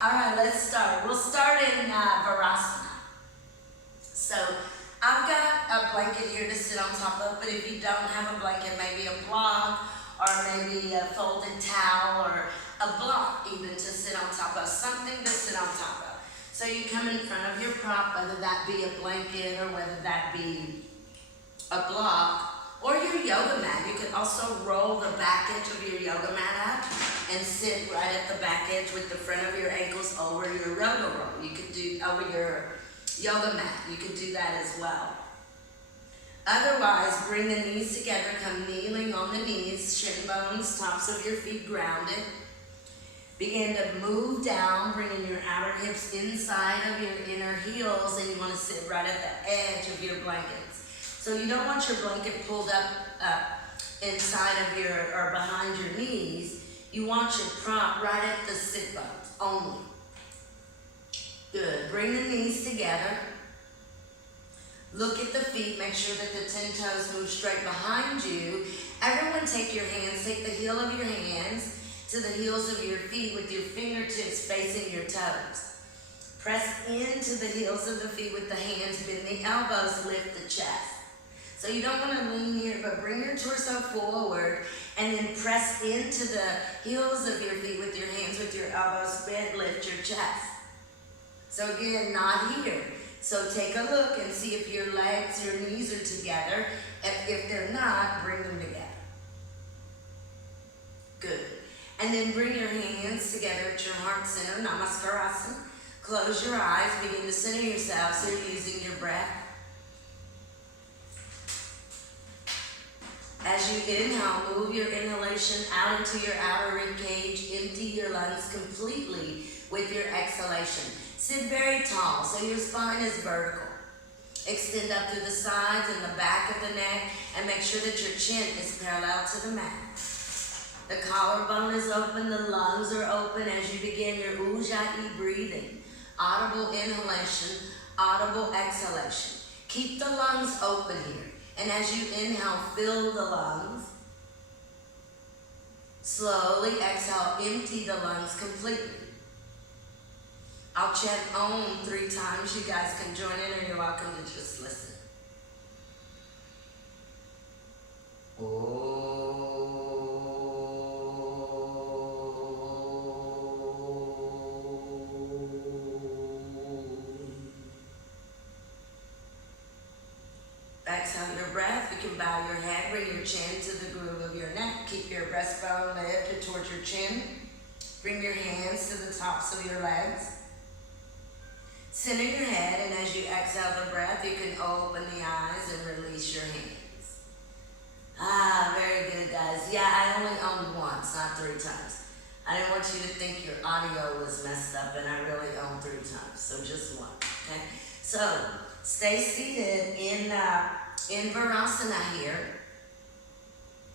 All right, let's start. We'll start in Virasana. So I've got a blanket here to sit on top of, but if you don't have a blanket, maybe a block or maybe a folded towel or a block even to sit on top of, something to sit on top of. So you come in front of your prop, whether that be a blanket or whether that be a block or your yoga mat. You can also roll the back edge of your yoga mat up and sit right at the back edge with the front of your ankles over your yoga roll. You could do over your yoga mat. You could do that as well. Otherwise, bring the knees together, come kneeling on the knees, shin bones, tops of your feet grounded. Begin to move down, bringing your outer hips inside of your inner heels, and you want to sit right at the edge of your blankets. So you don't want your blanket pulled up inside of your, or behind your knees. You want your prop right at the sit bones only. Good. Bring the knees together. Look at the feet. Make sure that the 10 toes move straight behind you. Everyone take your hands, take the heel of your hands to the heels of your feet with your fingertips facing your toes. Press into the heels of the feet with the hands, bend the elbows, lift the chest. So you don't want to lean here, but bring your torso forward and then press into the heels of your feet with your hands, with your elbows bent, lift your chest. So again, not here. So take a look and see if your legs, your knees are together. If they're not, bring them together. Good. And then bring your hands together at your heart center, Namaskarasana. Close your eyes, begin to center yourself so you're using your breath. As you inhale, move your inhalation out into your outer rib cage. Empty your lungs completely with your exhalation. Sit very tall so your spine is vertical. Extend up through the sides and the back of the neck and make sure that your chin is parallel to the mat. The collarbone is open, the lungs are open as you begin your Ujjayi breathing. Audible inhalation, audible exhalation. Keep the lungs open here. And as you inhale, fill the lungs. Slowly exhale, empty the lungs completely. I'll chant Om 3 times. You guys can join in or you're welcome to just listen. Om. Exhale your breath. You can bow your head, bring your chin to the groove of your neck. Keep your breastbone lifted towards your chin. Bring your hands to the tops of your legs. Center your head, and as you exhale the breath, you can open the eyes and release your hands. Very good, guys. Yeah, I only owned once, not 3 times. I didn't want you to think your audio was messed up, and I really owned 3 times, so just one, okay? So, stay seated in Virasana here.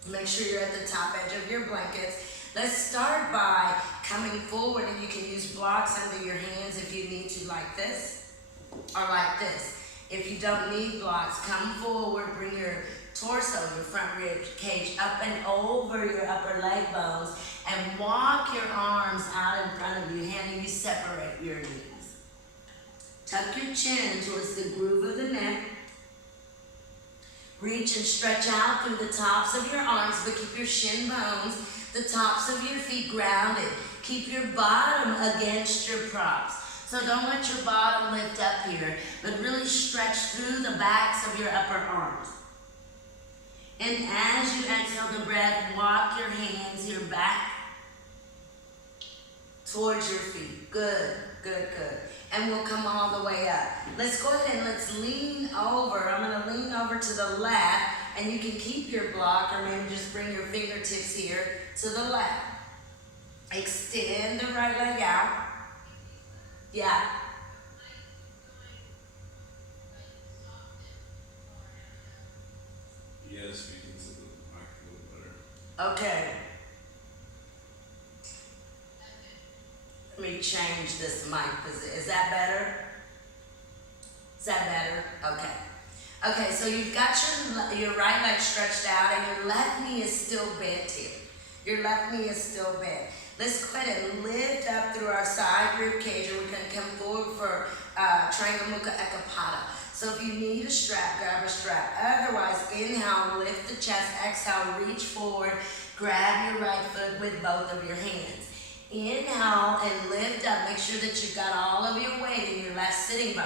Make sure you're at the top edge of your blankets. Let's start by coming forward, and you can use blocks under your hands if you need to, like this or like this. If you don't need blocks, come forward, bring your torso, your front rib cage up and over your upper leg bones, and walk your arms out in front of you, having you separate your knees. Tuck your chin towards the groove of the neck. Reach and stretch out through the tops of your arms, but keep your shin bones, the tops of your feet grounded. Keep your bottom against your props. So don't let your bottom lift up here, but really stretch through the backs of your upper arms. And as you exhale the breath, walk your hands here back towards your feet. Good, good, good. And we'll come all the way up. Let's go ahead and let's lean over. I'm going to lean over to the left, and you can keep your block or maybe just bring your fingertips here to the left. Extend the right leg out. Yeah. Yes, speaking to the mic a little better. Okay. Let me change this mic. Is that better? Is that better? Okay. Okay, so you've got your right leg stretched out and your left knee is still bent here. Your left knee is still bent. Let's go ahead and lift up through our side rib cage, and we're going to come forward for Triangle Mukha Ekapada. So if you need a strap, grab a strap. Otherwise, inhale, lift the chest. Exhale, reach forward. Grab your right foot with both of your hands. Inhale and lift up. Make sure that you've got all of your weight in your left sitting bone.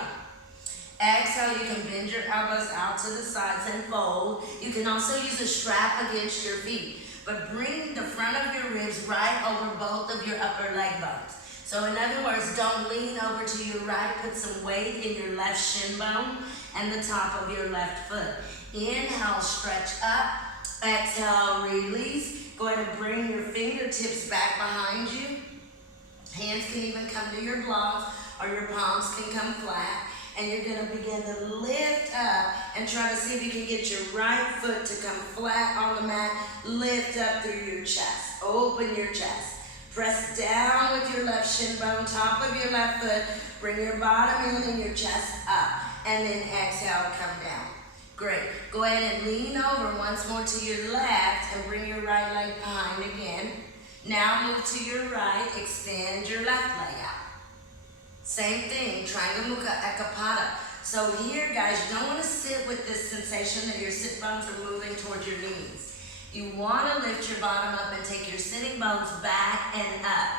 Exhale, you can bend your elbows out to the sides and fold. You can also use a strap against your feet. But bring the front of your ribs right over both of your upper leg bones. So in other words, don't lean over to your right. Put some weight in your left shin bone and the top of your left foot. Inhale, stretch up. Exhale, release. Go ahead and bring your fingertips back behind you. Hands can even come to your gloves, or your palms can come flat. And you're going to begin to lift up and try to see if you can get your right foot to come flat on the mat. Lift up through your chest. Open your chest. Press down with your left shin bone, top of your left foot. Bring your bottom in and your chest up. And then exhale, come down. Great. Go ahead and lean over once more to your left and bring your right leg behind again. Now move to your right. Extend your left leg out. Same thing, Triangle Mukha Ekapada. So here, guys, you don't want to sit with this sensation that your sit bones are moving towards your knees. You want to lift your bottom up and take your sitting bones back and up.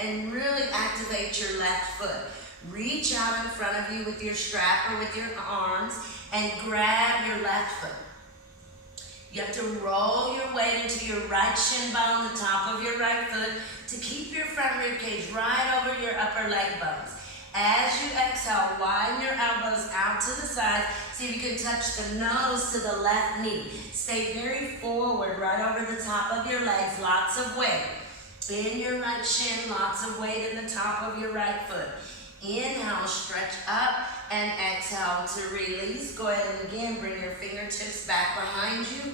And really activate your left foot. Reach out in front of you with your strap or with your arms and grab your left foot. You have to roll your weight into your right shin bone, the top of your right foot, to keep your front rib cage right over your upper leg bones. As you exhale, widen your elbows out to the side. See if you can touch the nose to the left knee. Stay very forward, right over the top of your legs. Lots of weight. In your right shin, lots of weight in the top of your right foot. Inhale, stretch up, and exhale to release. Go ahead and again, bring your fingertips back behind you.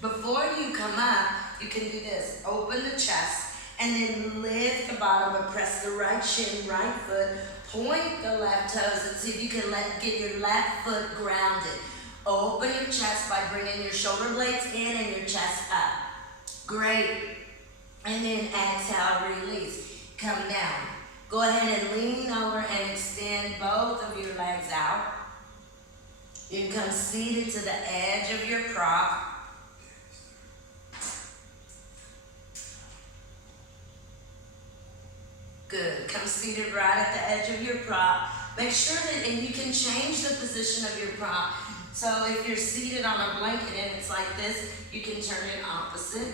Before you come up, you can do this. Open the chest, and then lift the bottom and press the right shin, right foot. Point the left toes and see if you can get your left foot grounded. Open your chest by bringing your shoulder blades in and your chest up. Great. And then exhale, release. Come down. Go ahead and lean over and extend both of your legs out. You can come seated to the edge of your prop. Good. Come seated right at the edge of your prop. Make sure that, and you can change the position of your prop. So if you're seated on a blanket and it's like this, you can turn it opposite.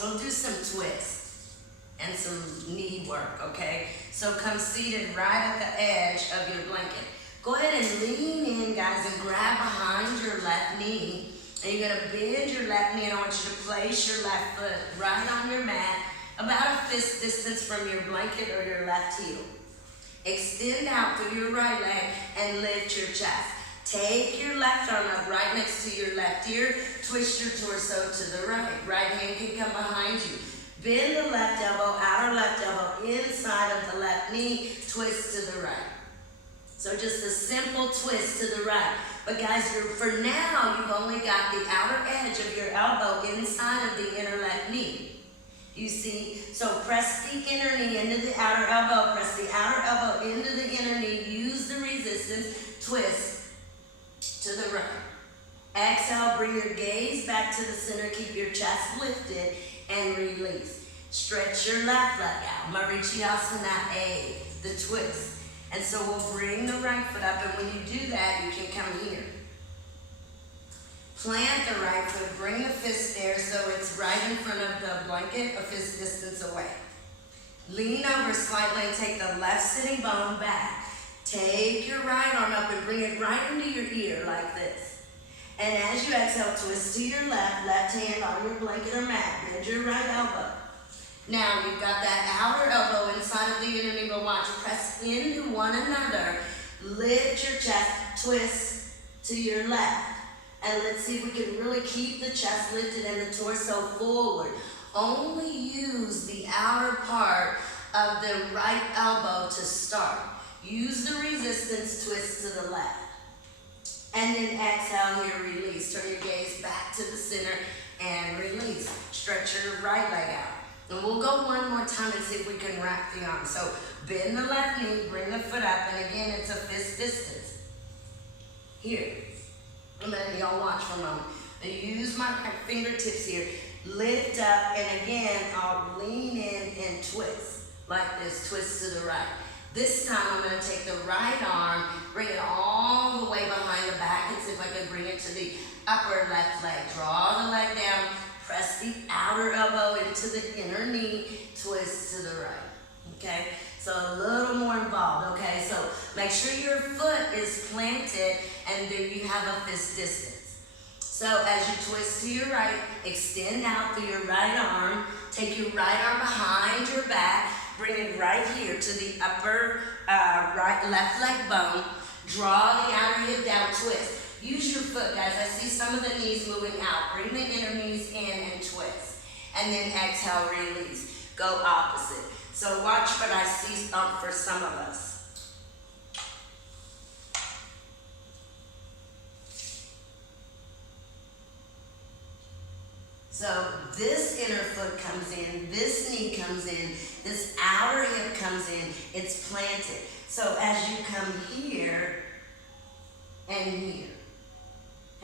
We'll do some twists and some knee work, okay? So come seated right at the edge of your blanket. Go ahead and lean in, guys, and grab behind your left knee. And you're gonna bend your left knee, and I want you to place your left foot right on your mat, about a fist distance from your blanket or your left heel. Extend out through your right leg and lift your chest. Take your left arm up right next to your left ear. Twist your torso to the right. Right hand can come behind you. Bend the left elbow, outer left elbow, inside of the left knee. Twist to the right. So just a simple twist to the right. But guys, for now, you've only got the outer edge of your elbow inside of the inner left knee. You see, so press the inner knee into the outer elbow, press the outer elbow into the inner knee, use the resistance, twist to the right. Exhale, bring your gaze back to the center, keep your chest lifted, and release. Stretch your left leg out, Marichyasana A, the twist. And so we'll bring the right foot up, and when you do that, you can come here. Plant the right foot, bring the fist there so it's right in front of the blanket, a fist distance away. Lean over slightly and take the left sitting bone back. Take your right arm up and bring it right into your ear like this. And as you exhale, twist to your left hand on your blanket or mat, bend your right elbow. Now you've got that outer elbow inside of the inner knee, but watch, press into one another. Lift your chest, twist to your left. And let's see if we can really keep the chest lifted and the torso forward. Only use the outer part of the right elbow to start. Use the resistance, twist to the left. And then exhale here, release. Turn your gaze back to the center and release. Stretch your right leg out. And we'll go one more time and see if we can wrap the arm. So bend the left knee, bring the foot up, and again, it's a fist distance. Here. And then y'all watch for a moment. I use my fingertips here, lift up, and again, I'll lean in and twist. Like this, twist to the right. This time, I'm gonna take the right arm, bring it all the way behind the back, and see if I can bring it to the upper left leg. Draw the leg down, press the outer elbow into the inner knee, twist to the right, okay? So a little more involved, okay? So make sure your foot is planted and then you have a fist distance. So as you twist to your right, extend out through your right arm, take your right arm behind your back, bring it right here to the upper left leg bone, draw the outer hip down, twist. Use your foot, guys. I see some of the knees moving out. Bring the inner knees in and twist. And then exhale, release. Go opposite. So watch what I see for some of us. So this inner foot comes in, this knee comes in, this outer hip comes in, it's planted. So as you come here and here,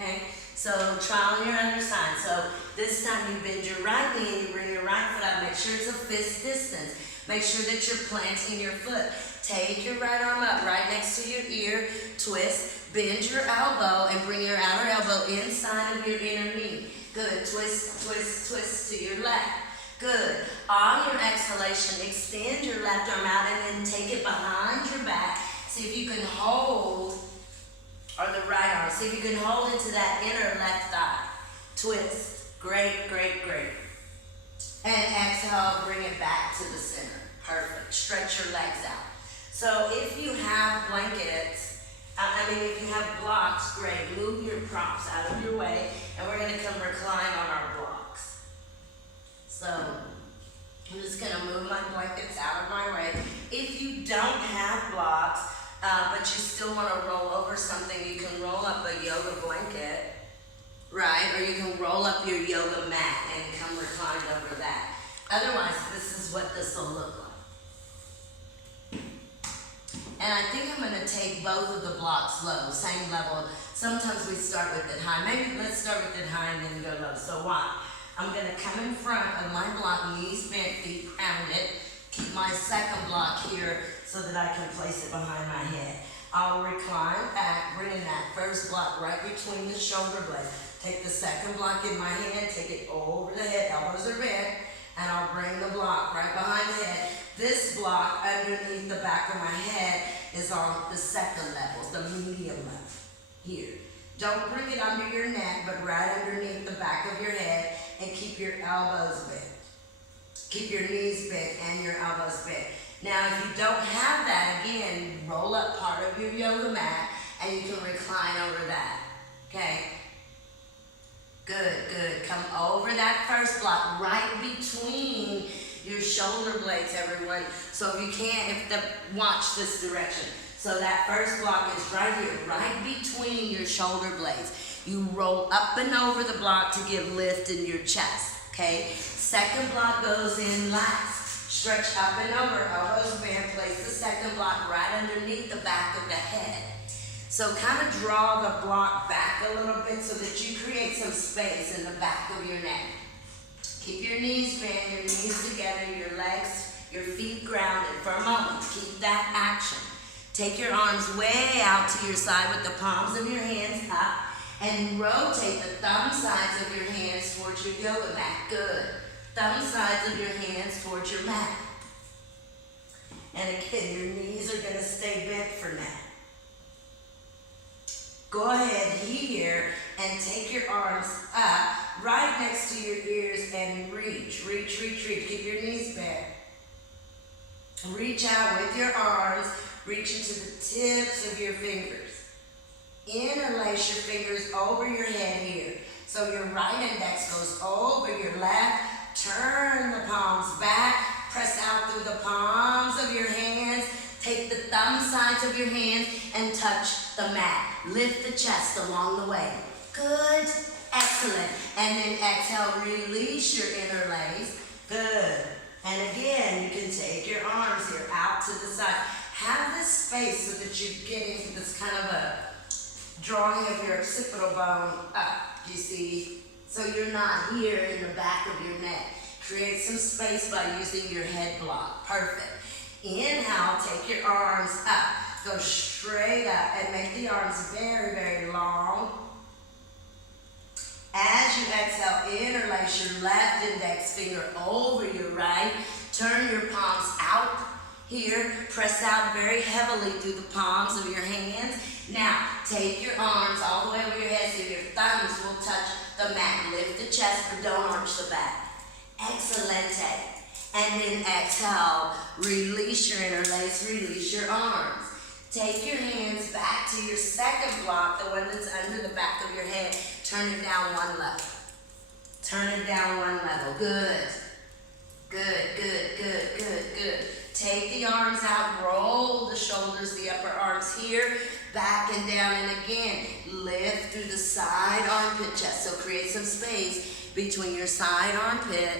okay? So try on your other side. So this time you bend your right knee and you bring your right foot up. Make sure it's a fist distance. Make sure that you're planting your foot. Take your right arm up right next to your ear, twist, bend your elbow and bring your outer elbow inside of your inner knee. Good, twist, twist, twist to your left. Good. On your exhalation, extend your left arm out and then take it behind your back. See if you can hold, or the right arm, see if you can hold into that inner left thigh. Twist. Great, great, great. And exhale, bring it back to the center. Perfect. Stretch your legs out. So if you have blankets, if you have blocks, great. Move your props out of your way, and we're going to come recline on our blocks. So I'm just going to move my blankets out of my way. If you don't have blocks, but you still want to roll over something, you can roll up a yoga blanket, right? Or you can roll up your yoga mat and come recline over that. Otherwise, this is what this will look like. And I think I'm going to take both of the blocks low, same level. Sometimes we start with it high. Maybe let's start with it high and then go low. So watch. I'm going to come in front of my block, knees bent, feet grounded. Keep my second block here so that I can place it behind my head. I'll recline back, bringing that first block right between the shoulder blades. Take the second block in my hand, take it over the head, elbows are bent, and I'll bring the block right behind the head. This block underneath the back of my head is on the second level, the medium level, here. Don't bring it under your neck, but right underneath the back of your head, and keep your elbows bent. Keep your knees bent and your elbows bent. Now, if you don't have that, again, roll up part of your yoga mat, and you can recline over that, okay? Good, good. Come over that first block, right between your shoulder blades, everyone. So if you can't, watch this direction. So that first block is right here, right between your shoulder blades. You roll up and over the block to give lift in your chest, okay? Second block goes in last. Stretch up and over, elbows bent, place the second block right underneath the back of the head. So kind of draw the block back a little bit so that you create some space in the back of your neck. Keep your knees bent, your knees together, your legs, your feet grounded for a moment. Keep that action. Take your arms way out to your side with the palms of your hands up and rotate the thumb sides of your hands towards your yoga mat. Good. Thumb sides of your hands towards your mat. And again, your knees are going to stay bent for now. Go ahead here and take your arms up right next to your ears and reach, reach, reach, reach. Keep your knees bent. Reach out with your arms, reach into the tips of your fingers. Interlace your fingers over your head here. So your right index goes over your left. Turn the palms back. Press out through the palms of your hands. Take the thumb sides of your hands and touch the mat. Lift the chest along the way. Good. Excellent. And then exhale, release your interlace. Good. And again, you can take your arms here out to the side. Have this space so that you get into this kind of a drawing of your occipital bone up, you see? So you're not here in the back of your neck. Create some space by using your head block. Perfect. Inhale, take your arms up. Go straight up and make the arms very, very long. As you exhale, interlace your left index finger over your right. Turn your palms out here. Press out very heavily through the palms of your hands. Now, take your arms all the way over your head so your thumbs will touch the mat. Lift the chest, but don't arch the back. Excelente. And then exhale. Release your interlace, release your arms. Take your hands back to your second block, the one that's under the back of your head. Turn it down one level. Turn it down one level. Good. Good, good, good, good, good. Take the arms out, roll the shoulders, the upper arms here, back and down, and again, lift through the side armpit chest. So create some space between your side armpit,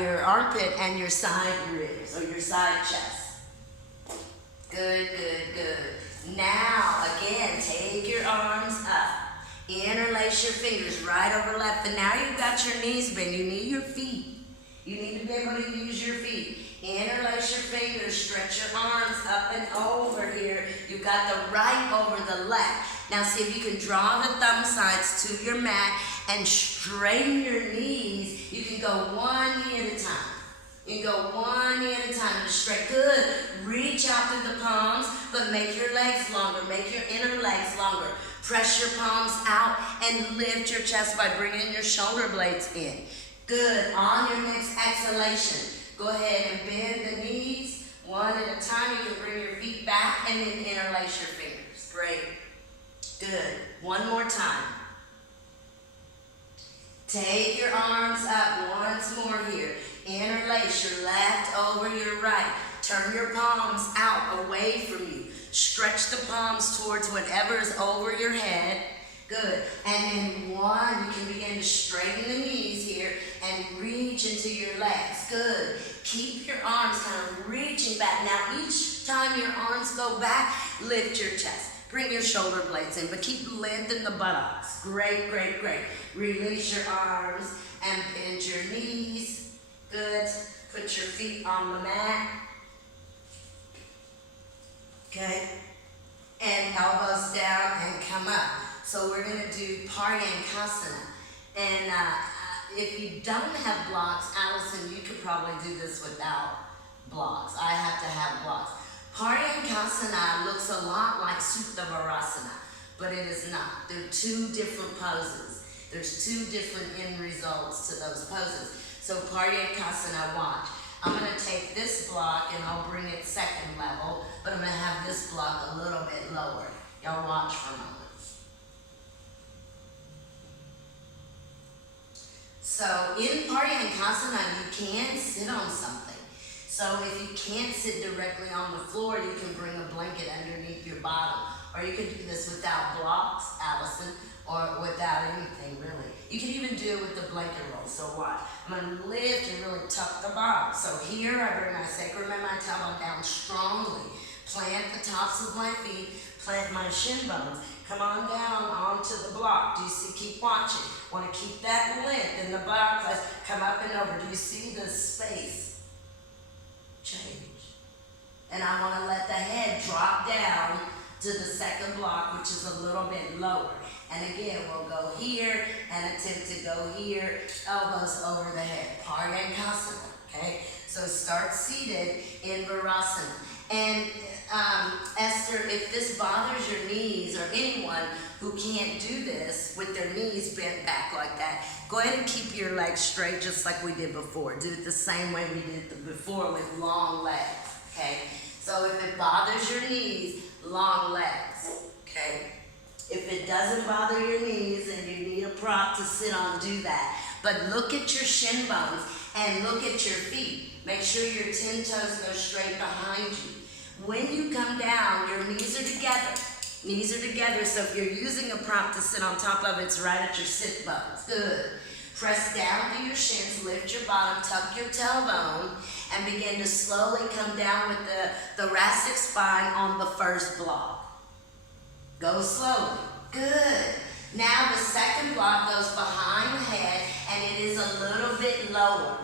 your armpit and your side ribs, or your side chest. Good, good, good. Now, again, take your arms up. Interlace your fingers right over left. And now you've got your knees bent. You need your feet. You need to be able to use your feet. Interlace your fingers. Stretch your arms up and over here. You've got the right over the left. Now see if you can draw the thumb sides to your mat and straighten your knees. You can go one knee at a time. You can go one knee at a time to straight. Good. Reach out through the palms, but make your legs longer. Make your inner legs longer. Press your palms out and lift your chest by bringing your shoulder blades in. Good. On your next exhalation, go ahead and bend the knees one at a time. You can bring your feet back and then interlace your fingers. Great. Good. One more time. Take your arms up once more here. Interlace your left over your right. Turn your palms out away from you. Stretch the palms towards whatever is over your head. Good. And then one, you can begin to straighten the knees here and reach into your legs. Good. Keep your arms kind of reaching back. Now each time your arms go back, lift your chest. Bring your shoulder blades in, but keep lengthening the buttocks. Great, great, great. Release your arms and bend your knees. Good. Put your feet on the mat. Okay. And elbows down and come up. So we're going to do Paryankasana. And if you don't have blocks, Allison, you could probably do this without blocks. I have to have blocks. Paryankasana looks a lot like Supta Virasana, but it is not. They're two different poses. There's two different end results to those poses. So Paryankasana, watch. I'm going to take this block and I'll bring it second level, but I'm going to have this block a little bit lower. Y'all watch for a moment. So in Paryankasana, you can sit on something. So if you can't sit directly on the floor, you can bring a blanket underneath your bottom. Or you can do this without blocks, Allison, or without anything really. You can even do it with the blanket roll. So watch. I'm going to lift and really tuck the bottom. So here I bring my sacrum and my tailbone down strongly. Plant the tops of my feet. Plant my shin bones. Come on down onto the block. Do you see? Keep watching. Want to keep that length in the bottom. Come up and over. Do you see the space? Change. And I want to let the head drop down to the second block, which is a little bit lower. And again, we'll go here and attempt to go here, elbows over the head. Paryankasana, okay? So start seated in Virasana. And Esther, if this bothers your knees, or anyone who can't do this with their knees bent back like that, go ahead and keep your legs straight just like we did before. Do it the same way we did before with long legs, okay? So if it bothers your knees, long legs, okay? If it doesn't bother your knees and you need a prop to sit on, do that. But look at your shin bones and look at your feet. Make sure your 10 toes go straight behind you. When you come down, your knees are together. Knees are together, so if you're using a prop to sit on top of, it's right at your sit bones. Good. Press down through your shins, lift your bottom, tuck your tailbone, and begin to slowly come down with the thoracic spine on the first block. Go slowly. Good. Now the second block goes behind the head, and it is a little bit lower.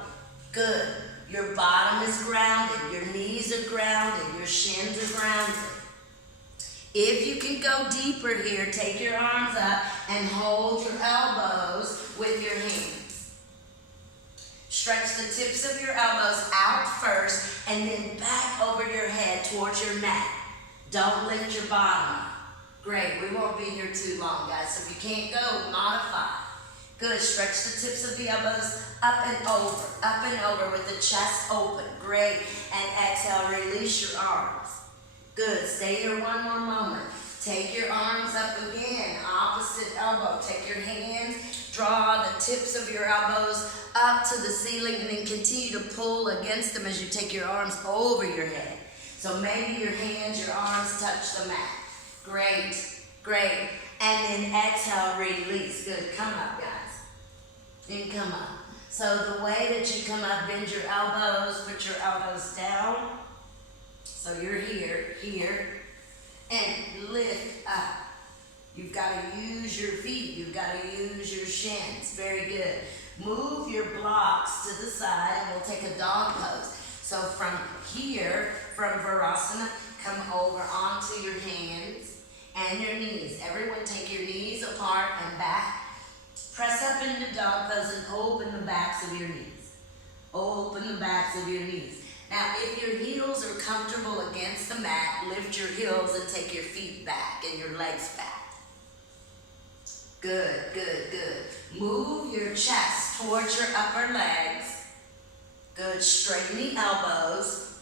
Good. Your bottom is grounded, your knees are grounded, your shins are grounded. If you can go deeper here, take your arms up and hold your elbows with your hands. Stretch the tips of your elbows out first and then back over your head towards your mat. Don't lift your bottom up. Great, we won't be here too long, guys. So if you can't go, modify. Good, stretch the tips of the elbows up and over with the chest open. Great, and exhale, release your arms. Good, stay here one more moment. Take your arms up again, opposite elbow. Take your hands, draw the tips of your elbows up to the ceiling, and then continue to pull against them as you take your arms over your head. So maybe your hands, your arms touch the mat. Great, great. And then exhale, release. Good, come up, guys. And come up. So the way that you come up, bend your elbows, put your elbows down. So you're here, and lift up. You've got to use your feet. You've got to use your shins. Very good. Move your blocks to the side, and we'll take a dog pose. So from here, from Virasana, come over onto your hands and your knees. Everyone take your knees apart and back. Press up into dog pose and open the backs of your knees. Open the backs of your knees. Now, if your heels are comfortable against the mat, lift your heels and take your feet back and your legs back. Good, good, good. Move your chest towards your upper legs. Good, straighten the elbows.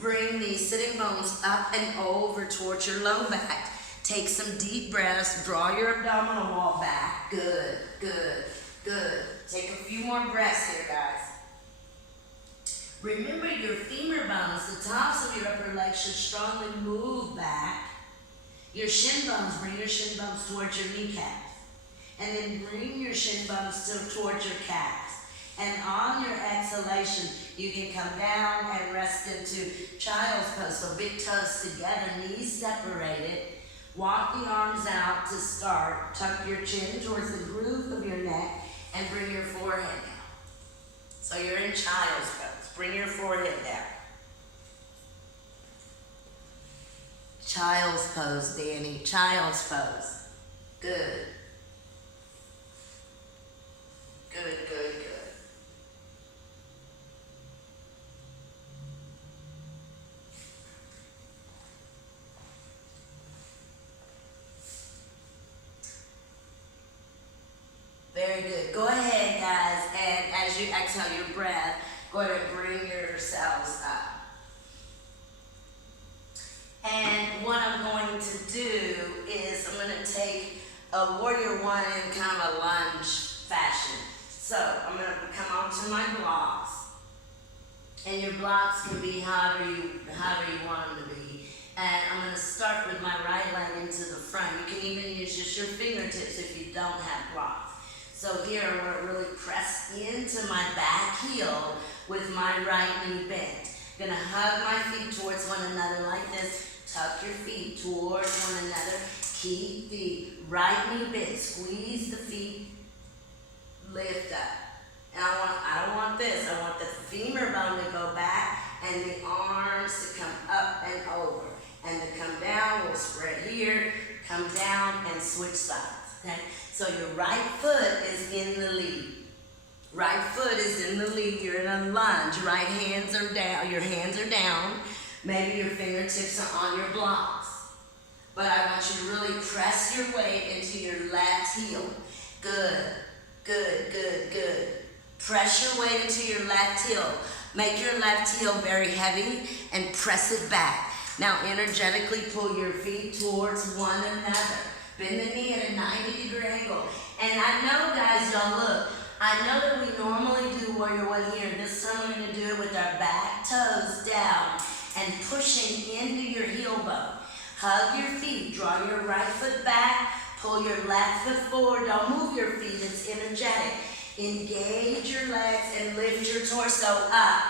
Bring the sitting bones up and over towards your low back. Take some deep breaths. Draw your abdominal wall back. Good, good, good. Take a few more breaths here, guys. Remember your femur bones, the tops of your upper legs should strongly move back. Your shin bones, bring your shin bones towards your kneecaps. And then bring your shin bones towards your calves. And on your exhalation, you can come down and rest into child's pose. So big toes together, knees separated. Walk the arms out to start. Tuck your chin towards the groove of your neck and bring your forehead down. So you're in child's pose. Bring your forehead down. Child's pose, Danny. Child's pose. Good. Good, good, good. Very good. Go ahead, guys, and as you exhale your breath, go ahead and bring yourselves up. And what I'm going to do is I'm going to take a warrior one in kind of a lunge fashion. So I'm going to come onto my blocks, and your blocks can be however you want them to be. And I'm going to start with my right leg into the front. You can even use just your fingertips if you don't have blocks. So here I'm going to really press into my back heel with my right knee bent. I'm going to hug my feet towards one another like this. Tuck your feet towards one another. Keep the right knee bent. Squeeze the feet. Lift up. And I don't want this. I want the femur bone to go back and the arms to come up and over. And to come down, we'll spread here, come down and switch sides. Okay? So your right foot is in the lead. Right foot is in the lead. You're in a lunge. Right hands are down. Your hands are down. Maybe your fingertips are on your blocks. But I want you to really press your weight into your left heel. Good, good, good, good. Press your weight into your left heel. Make your left heel very heavy and press it back. Now energetically pull your feet towards one another. Bend the knee at a 90-degree angle. And I know, guys, y'all look, I know that we normally do warrior one here. This time we're going to do it with our back toes down and pushing into your heel bone. Hug your feet. Draw your right foot back. Pull your left foot forward. Don't move your feet. It's energetic. Engage your legs and lift your torso up.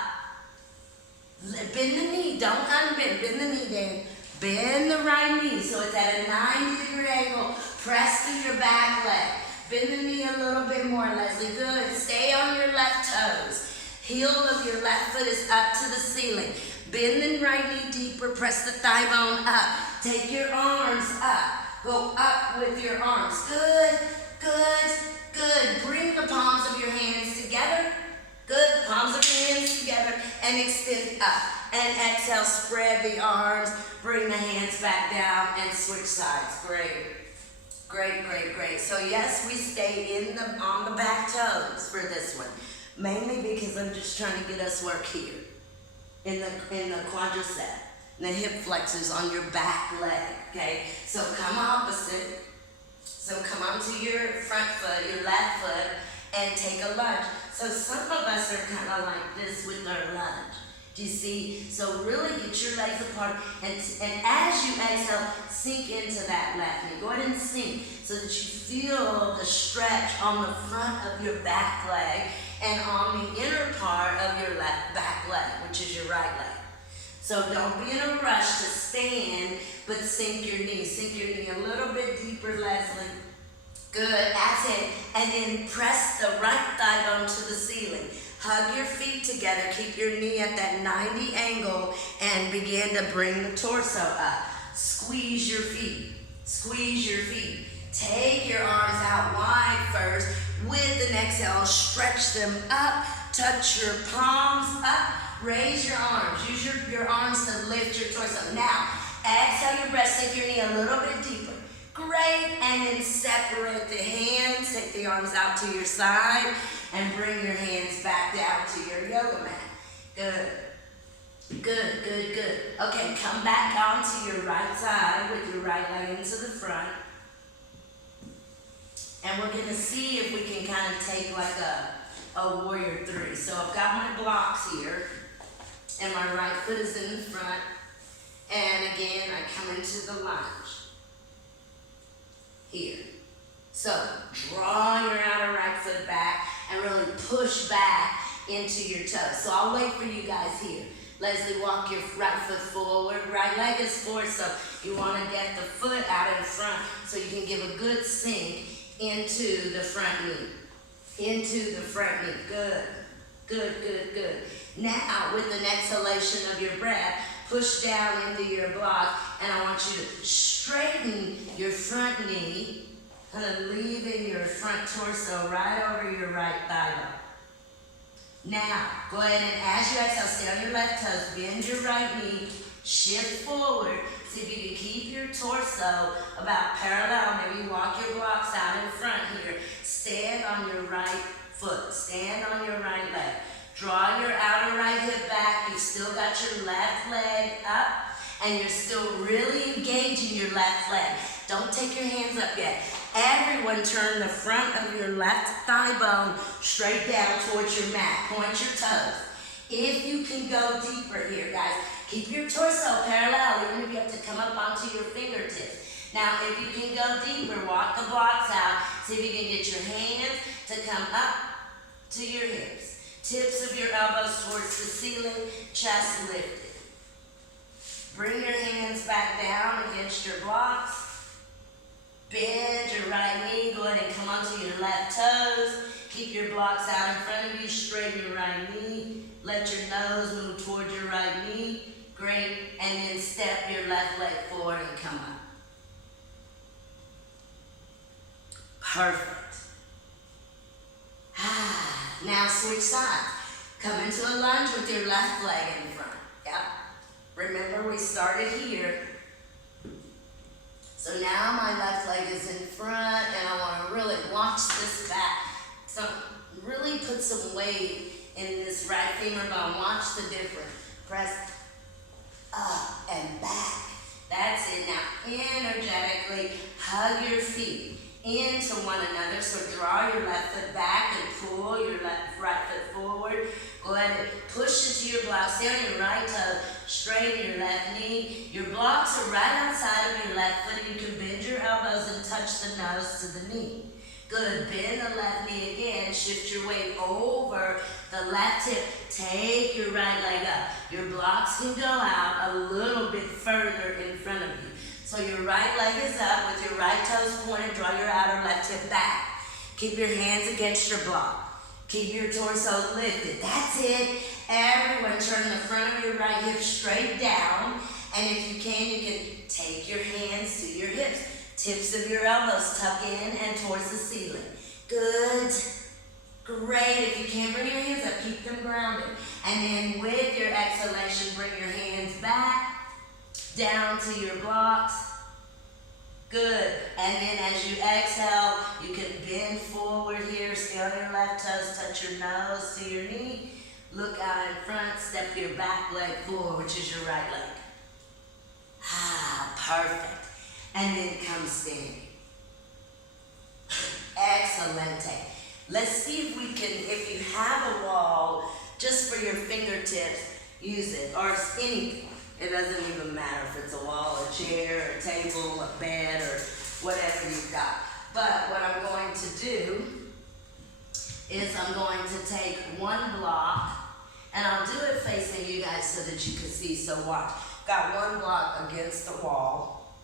Bend the knee, don't unbend, bend the knee then. Bend the right knee so it's at a 90-degree angle. Press through your back leg. Bend the knee a little bit more, Leslie. Good. Stay on your left toes. Heel of your left foot is up to the ceiling. Bend the right knee deeper. Press the thigh bone up. Take your arms up. Go up with your arms. Good, good, good. Bring the palms of your hands together. Good. Palms of your hands together and extend up. And exhale, spread the arms. Bring the hands back down and switch sides. Great. Great, great, great. So yes, we stay on the back toes for this one. Mainly because I'm just trying to get us work here. In the quadricep. And the hip flexors on your back leg. Okay? So come opposite. So come onto your front foot, your left foot, and take a lunge. So some of us are kind of like this with our lunge. Do you see? So really get your legs apart, and as you exhale, sink into that left knee. Go ahead and sink so that you feel the stretch on the front of your back leg and on the inner part of your left back leg, which is your right leg. So don't be in a rush to stand, but sink your knee. Sink your knee a little bit deeper, Leslie. Good, that's it. And then press the right thigh bone to the ceiling. Hug your feet together. Keep your knee at that 90 angle and begin to bring the torso up. Squeeze your feet. Squeeze your feet. Take your arms out wide first. With an exhale, stretch them up. Touch your palms up. Raise your arms. Use your arms to lift your torso. Now, exhale your breath. Sink your knee a little bit deeper. Great, and then separate the hands, take the arms out to your side, and bring your hands back down to your yoga mat. Good, good, good, good. Okay, come back onto your right side with your right leg into the front. And we're gonna see if we can kind of take like a warrior three. So I've got my blocks here, and my right foot is in the front. And again, I come into the lunge. Here. So draw your outer right foot back and really push back into your toes. So I'll wait for you guys here. Leslie, walk your right foot forward. Right leg is forward, so you want to get the foot out in front so you can give a good sink into the front knee. Into the front knee. Good. Good, good, good. Now, with an exhalation of your breath, push down into your block, and I want you to straighten your front knee, kind of leaving your front torso right over your right thigh bone. Now, go ahead and as you exhale, stay on your left toes, bend your right knee, shift forward. See if you can keep your torso about parallel. Maybe walk your blocks out in front here. Stand on your right foot. Stand on your right leg. Draw your outer right hip back. You've still got your left leg up, and you're still really engaging your left leg. Don't take your hands up yet. Everyone turn the front of your left thigh bone straight down towards your mat. Point your toes. If you can go deeper here, guys, keep your torso parallel, even if you have to come up onto your fingertips. Now, if you can go deeper, walk the blocks out. See if you can get your hands to come up to your hips. Tips of your elbows towards the ceiling, chest lifted. Bring your hands back down against your blocks. Bend your right knee. Go ahead and come onto your left toes. Keep your blocks out in front of you. Straighten your right knee. Let your nose move towards your right knee. Great. And then step your left leg forward and come up. Perfect. Now switch sides. Come into a lunge with your left leg in front. Yep. Remember we started here. So now my left leg is in front, and I want to really watch this back. So really put some weight in this right femur bone. Watch the difference. Press up and back. That's it. Now energetically hug your feet into one another. So draw your left foot back and pull your right foot forward. Go ahead and push into your blocks. Stay on your right toe. Straighten your left knee. Your blocks are right outside of your left foot. You can bend your elbows and touch the nose to the knee. Good, bend the left knee again, shift your weight over the left hip, take your right leg up. Your blocks can go out a little bit further in front of you. So your right leg is up with your right toes pointed, draw your outer left hip back. Keep your hands against your block. Keep your torso lifted. That's it. Everyone turn the front of your right hip straight down. And if you can take your hands to your hips. Tips of your elbows tuck in and towards the ceiling. Good. Great. If you can't bring your hands up, keep them grounded. And then with your exhalation, bring your hands back, down to your blocks. Good. And then as you exhale, you can bend forward here, stay on your left toes, touch your nose to your knee. Look out in front, step your back leg forward, which is your right leg. Perfect. And then come standing. Excelente. Let's see if we can, if you have a wall, just for your fingertips, use it, or anything. It doesn't even matter if it's a wall, a chair, a table, a bed, or whatever you've got. But what I'm going to do is I'm going to take one block, and I'll do it facing you guys so that you can see. So watch. Got one block against the wall,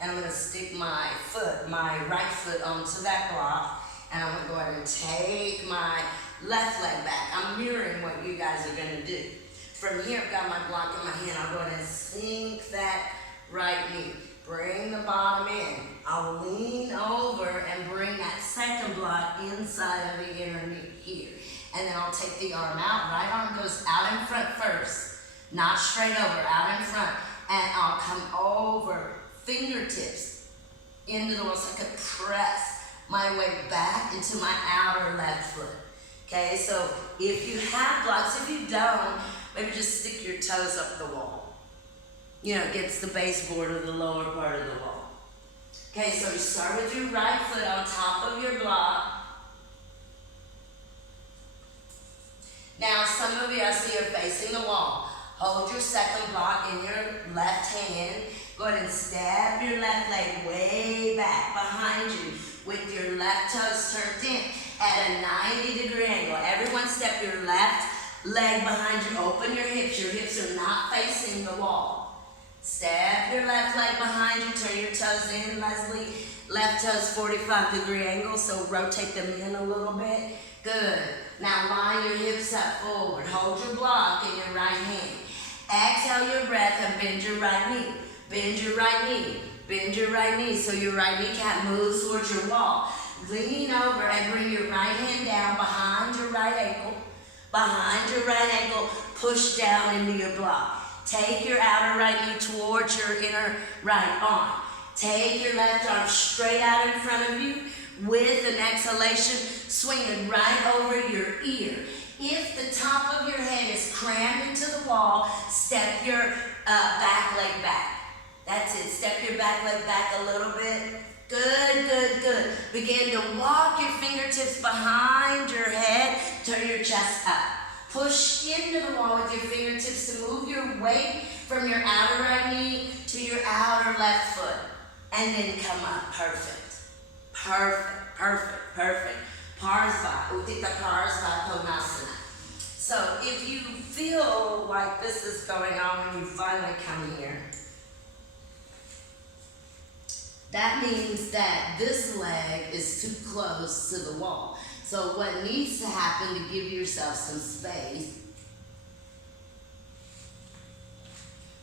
and I'm going to stick my foot, my right foot onto that block, and I'm going to go ahead and take my left leg back. I'm mirroring what you guys are going to do. From here, I've got my block in my hand. I'll go ahead and sink that right knee. Bring the bottom in. I'll lean over and bring that second block inside of the inner knee here. And then I'll take the arm out. Right arm goes out in front first. Not straight over, out in front. And I'll come over, fingertips into the wall so I can press my way back into my outer left foot. Okay, so if you have blocks, if you don't, maybe just stick your toes up the wall. You know, against the baseboard or the lower part of the wall. Okay, so you start with your right foot on top of your block. Now, some of you, I see you're facing the wall. Hold your second block in your left hand. Go ahead and stab your left leg way back behind you with your left toes turned in at a 90-degree angle. Everyone step your left leg behind you. Open your hips. Your hips are not facing the wall. Stab your left leg behind you. Turn your toes in, Leslie. Left toes 45-degree angle, so rotate them in a little bit. Good. Now line your hips up forward. Hold your block in your right hand. Exhale your breath and bend your right knee. Bend your right knee. Bend your right knee so your right kneecap moves towards your wall. Lean over and bring your right hand down behind your right ankle. Behind your right ankle, push down into your block. Take your outer right knee towards your inner right arm. Take your left arm straight out in front of you. With an exhalation, swing it right over your ear. If the top of your head is crammed into the wall, step your back leg back. That's it. Step your back leg back a little bit. Good, good, good. Begin to walk your fingertips behind your head. Turn your chest up. Push into the wall with your fingertips to move your weight from your outer right knee to your outer left foot. And then come up. Perfect. Perfect, perfect, perfect. Parsva, Uttita Parsva Konasana. So if you feel like this is going on when you finally come here, that means that this leg is too close to the wall. So what needs to happen to give yourself some space,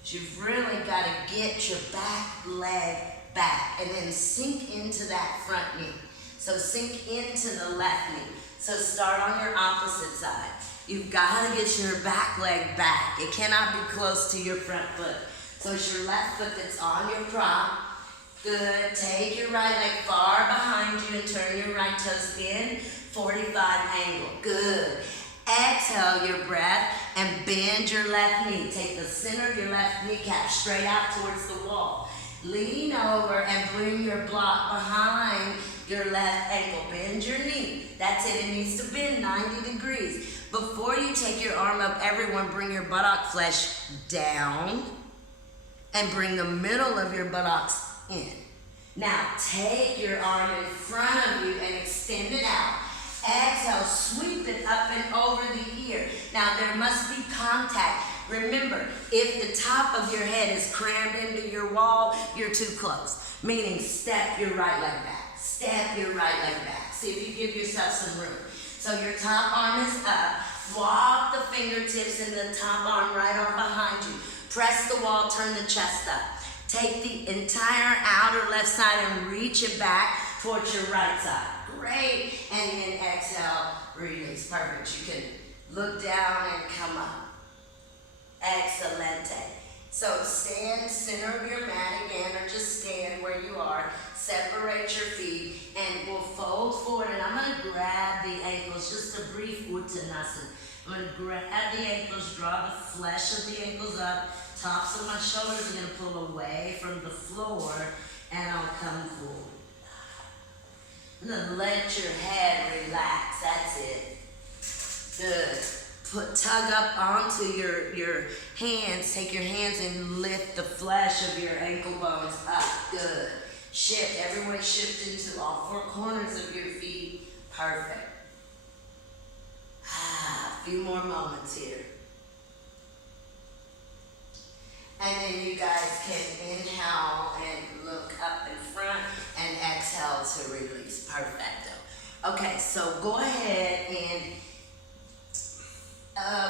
you've really got to get your back leg back and then sink into that front knee. So sink into the left knee. So start on your opposite side. You've got to get your back leg back. It cannot be close to your front foot. So it's your left foot that's on your prop. Good. Take your right leg far behind you and turn your right toes in. 45 angle. Good. Exhale your breath and bend your left knee. Take the center of your left kneecap straight out towards the wall. Lean over and bring your block behind your left ankle. Bend your knee. That's it. It needs to bend 90 degrees. Before you take your arm up, everyone bring your buttock flesh down and bring the middle of your buttocks in. Now, take your arm in front of you and extend it out. Exhale, sweep it up and over the ear. Now, there must be contact. Remember, if the top of your head is crammed into your wall, you're too close. Meaning, step your right leg back. Step your right leg back. See if you give yourself some room. So your top arm is up. Walk the fingertips and the top arm right arm behind you. Press the wall, turn the chest up. Take the entire outer left side and reach it back towards your right side. Great. And then exhale, release. Perfect. You can look down and come up. Excelente. So stand center of your mat again, or just stand where you are. Separate your feet and we'll fold forward. And I'm going to grab the ankles, just a brief uttanasana. I'm going to grab the ankles, draw the flesh of the ankles up. Tops of my shoulders are going to pull away from the floor, and I'll come forward. And then let your head relax. That's it. Good. Tug up onto your hands. Take your hands and lift the flesh of your ankle bones up. Good. Shift. Everyone shift into all four corners of your feet. Perfect. A few more moments here. And then you guys can inhale and look up in front and exhale to release. Perfecto. Okay, so go ahead and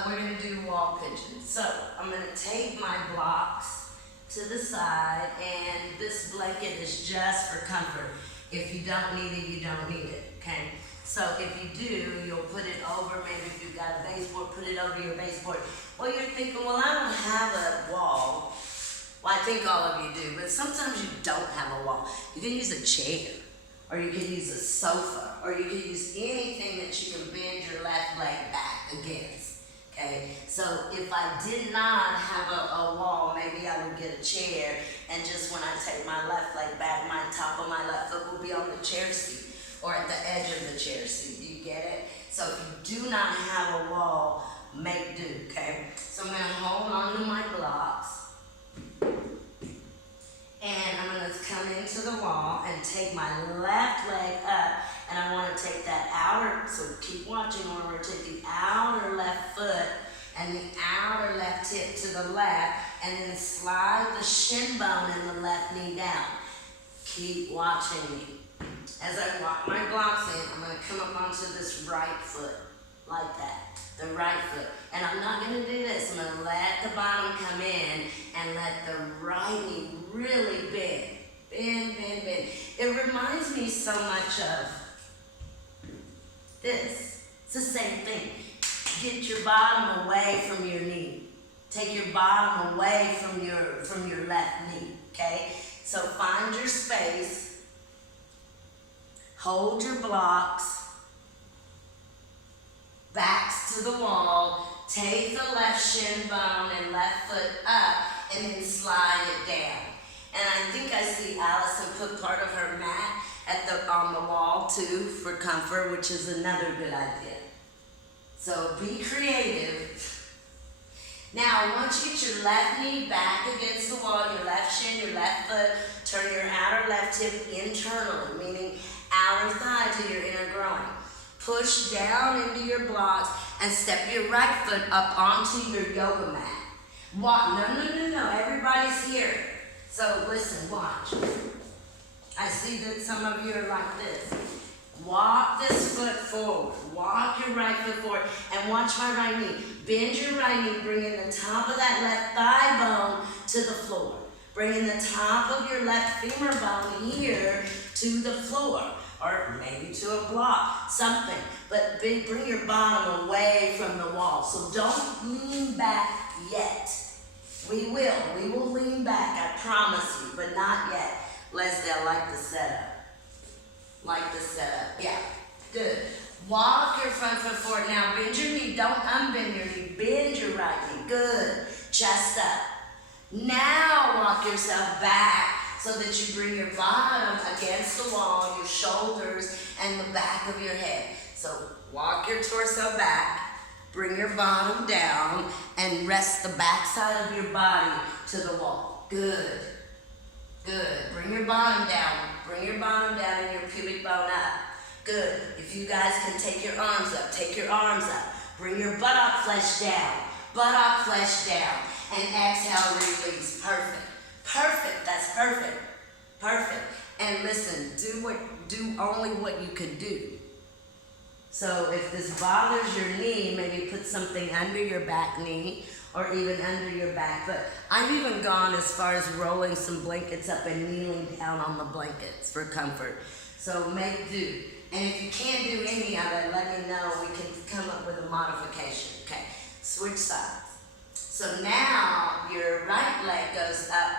we're going to do wall pigeon. So I'm going to take my blocks to the side, and this blanket is just for comfort. If you don't need it, you don't need it, okay? So if you do, you'll put it over, maybe if you've got a baseboard, put it over your baseboard. Well, you're thinking, well, I don't have a wall. Well, I think all of you do, but sometimes you don't have a wall. You can use a chair, or you can use a sofa, or you can use anything that you can bend your left leg back against, okay? So if I did not have a wall, maybe I would get a chair, and just when I take my left leg back, my top of my left foot will be on the chair seat, or at the edge of the chair seat. Do you get it? So if you do not have a wall, make do, okay? So I'm going to hold on to my blocks. And I'm going to come into the wall and take my left leg up. And I want to take that outer, so keep watching, we're going to take the outer left foot and the outer left hip to the left, and then slide the shin bone and the left knee down. Keep watching me. As I walk my blocks in, I'm going to come up onto this right foot, like that, the right foot. And I'm not going to do this. I'm going to let the bottom come in and let the right knee really bend. Bend, bend, bend. It reminds me so much of this. It's the same thing. Get your bottom away from your knee. Take your bottom away from your left knee, okay? So find your space. Hold your blocks, backs to the wall, take the left shin bone and left foot up, and then slide it down. And I think I see Allison put part of her mat on the wall too for comfort, which is another good idea. So be creative. Now, once you get your left knee back against the wall, your left shin, your left foot, turn your outer left hip internally, meaning outer thigh to your inner groin. Push down into your blocks and step your right foot up onto your yoga mat. Walk. No. Everybody's here. So listen, watch. I see that some of you are like this. Walk this foot forward. Walk your right foot forward and watch my right knee. Bend your right knee, bringing the top of that left thigh bone to the floor. Bringing the top of your left femur bone here to the floor, or maybe to a block, something. But bring your bottom away from the wall. So don't lean back yet. We will lean back, I promise you, but not yet. Leslie, I like the setup. Yeah, good. Walk your front foot forward. Now bend your knee, don't unbend your knee. Bend your right knee, good. Chest up. Now walk yourself back so that you bring your bottom against the wall, your shoulders, and the back of your head. So walk your torso back, bring your bottom down, and rest the back side of your body to the wall. Good. Bring your bottom down. Bring your bottom down and your pubic bone up. Good. If you guys can take your arms up, take your arms up. Bring your buttock flesh down. Buttock flesh down. And exhale, release. Perfect. Perfect. That's perfect. Perfect. And listen, do only what you can do. So if this bothers your knee, maybe put something under your back knee or even under your back foot. I've even gone as far as rolling some blankets up and kneeling down on the blankets for comfort. So make do. And if you can't do any of it, let me know. We can come up with a modification. Okay, switch sides. So now your right leg goes up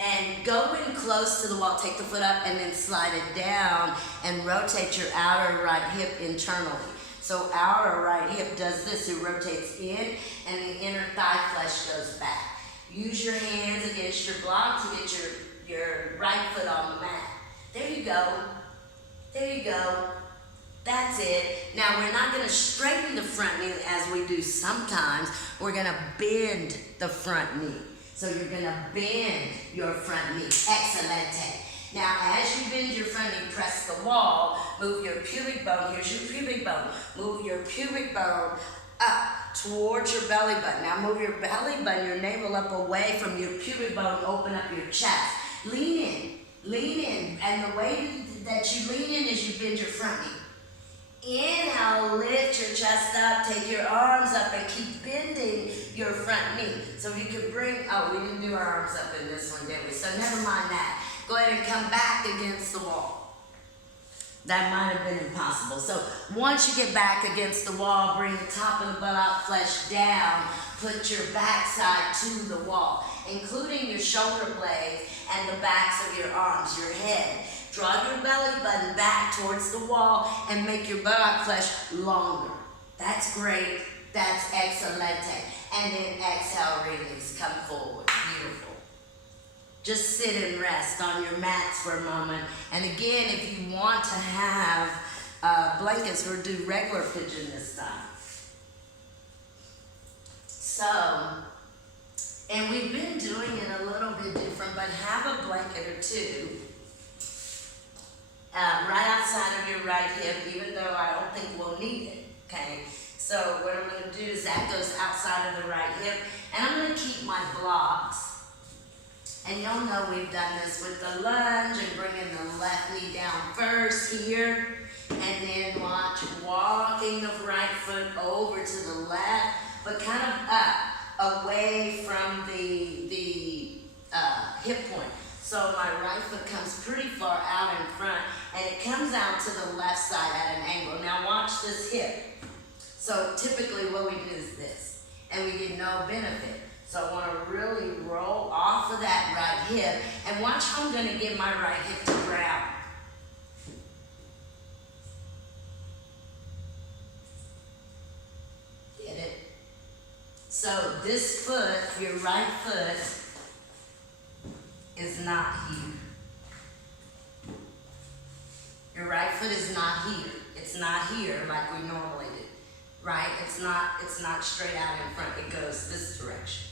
and go in close to the wall. Take the foot up and then slide it down and rotate your outer right hip internally. So outer right hip does this. It rotates in and the inner thigh flesh goes back. Use your hands against your block to get your right foot on the mat. There you go. There you go. That's it. Now we're not going to straighten the front knee as we do sometimes. We're going to bend the front knee. So you're going to bend your front knee. Excelente. Now as you bend your front knee, press the wall. Move your pubic bone. Here's your pubic bone. Move your pubic bone up towards your belly button. Now move your belly button, your navel up away from your pubic bone. Open up your chest. Lean in. Lean in. And the way that you lean in is you bend your front knee. Inhale, lift your chest up, take your arms up and keep bending your front knee. So if you could bring, we didn't do our arms up in this one, did we? So never mind that. Go ahead and come back against the wall. That might have been impossible. So once you get back against the wall, bring the top of the buttock flesh down, put your backside to the wall, including your shoulder blades and the backs of your arms, your head. Draw your belly button back towards the wall and make your buttock flesh longer. That's great. That's excelente. And then exhale, release. Come forward. Beautiful. Just sit and rest on your mats for a moment. And again, if you want to have blankets, we'll do regular pigeon this time. So, and we've been doing it a little bit different, but have a blanket or two right outside of your right hip, even though I don't think we'll need it, okay? So what I'm going to do is that goes outside of the right hip, and I'm going to keep my blocks. And you'll know we've done this with the lunge and bringing the left knee down first here, and then watch walking the right foot over to the left, but kind of up, away from the hip point. So my right foot comes pretty far out in front, and it comes out to the left side at an angle. Now watch this hip. So typically what we do is this, and we get no benefit. So I want to really roll off of that right hip, and watch how I'm going to get my right hip to ground. Get it? So this foot, your right foot, is not here. Your right foot is not here. It's not here like we normally do, right? It's not straight out in front. It goes this direction.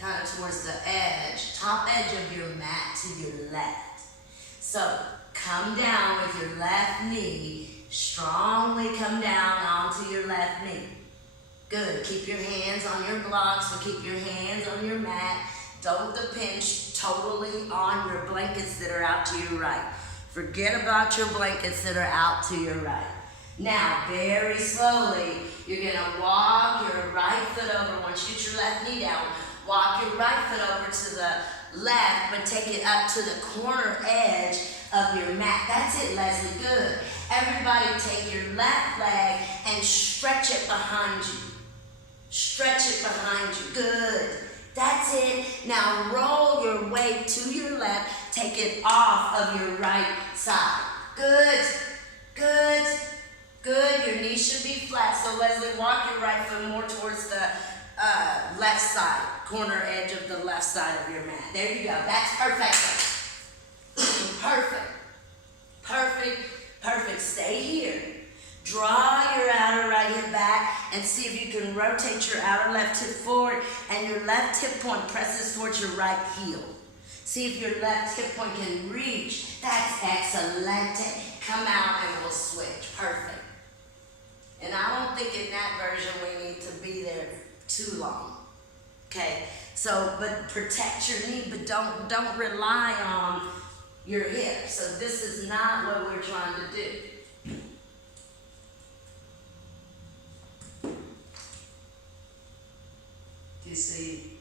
Kind of towards the edge, top edge of your mat to your left. So come down with your left knee, strongly come down onto your left knee. Good, keep your hands on your blocks, so keep your hands on your mat. Don't depend totally on your blankets that are out to your right. Forget about your blankets that are out to your right. Now, very slowly, you're going to walk your right foot over. Once you get your left knee down, walk your right foot over to the left, but take it up to the corner edge of your mat. That's it, Leslie. Good. Everybody take your left leg and stretch it behind you. Stretch it behind you. Good. That's it. Now roll your weight to your left. Take it off of your right side. Good. Good. Good. Your knee should be flat. So Leslie, walk your right foot more towards the left side, corner edge of the left side of your mat. There you go. That's perfect. Perfect. Perfect. Perfect. Stay here. Draw your outer right hip back and see if you can rotate your outer left hip forward, and your left hip point presses towards your right heel. See if your left hip point can reach. That's excellent. Come out and we'll switch. Perfect. And I don't think in that version we need to be there too long. Okay? So, but protect your knee, but don't rely on your hip. So this is not what we're trying to do. Do you see?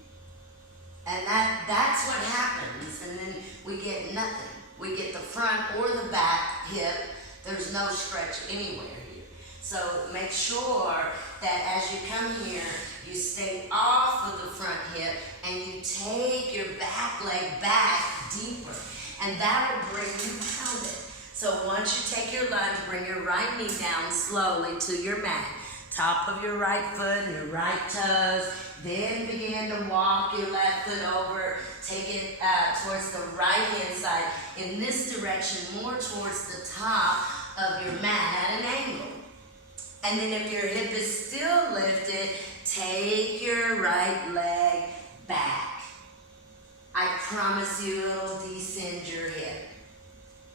And that's what happens, and then we get nothing. We get the front or the back hip. There's no stretch anywhere here. So make sure that as you come here, you stay off of the front hip and you take your back leg back deeper. And that will bring you grounded. So once you take your lunge, bring your right knee down slowly to your mat. Top of your right foot and your right toes. Then begin to walk your left foot over. Take it towards the right hand side. In this direction, more towards the top of your mat at an angle. And then if your hip is still lifted, take your right leg back. I promise you it'll descend your hip.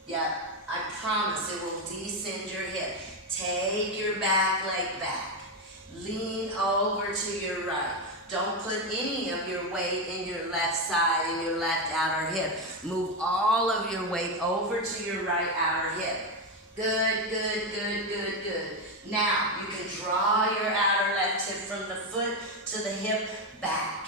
Yeah, I promise it will descend your hip. Take your back leg back. Lean over to your right. Don't put any of your weight in your left side and your left outer hip. Move all of your weight over to your right outer hip. Good, good, good, good, good. Now, you can draw your outer left hip from the foot to the hip back.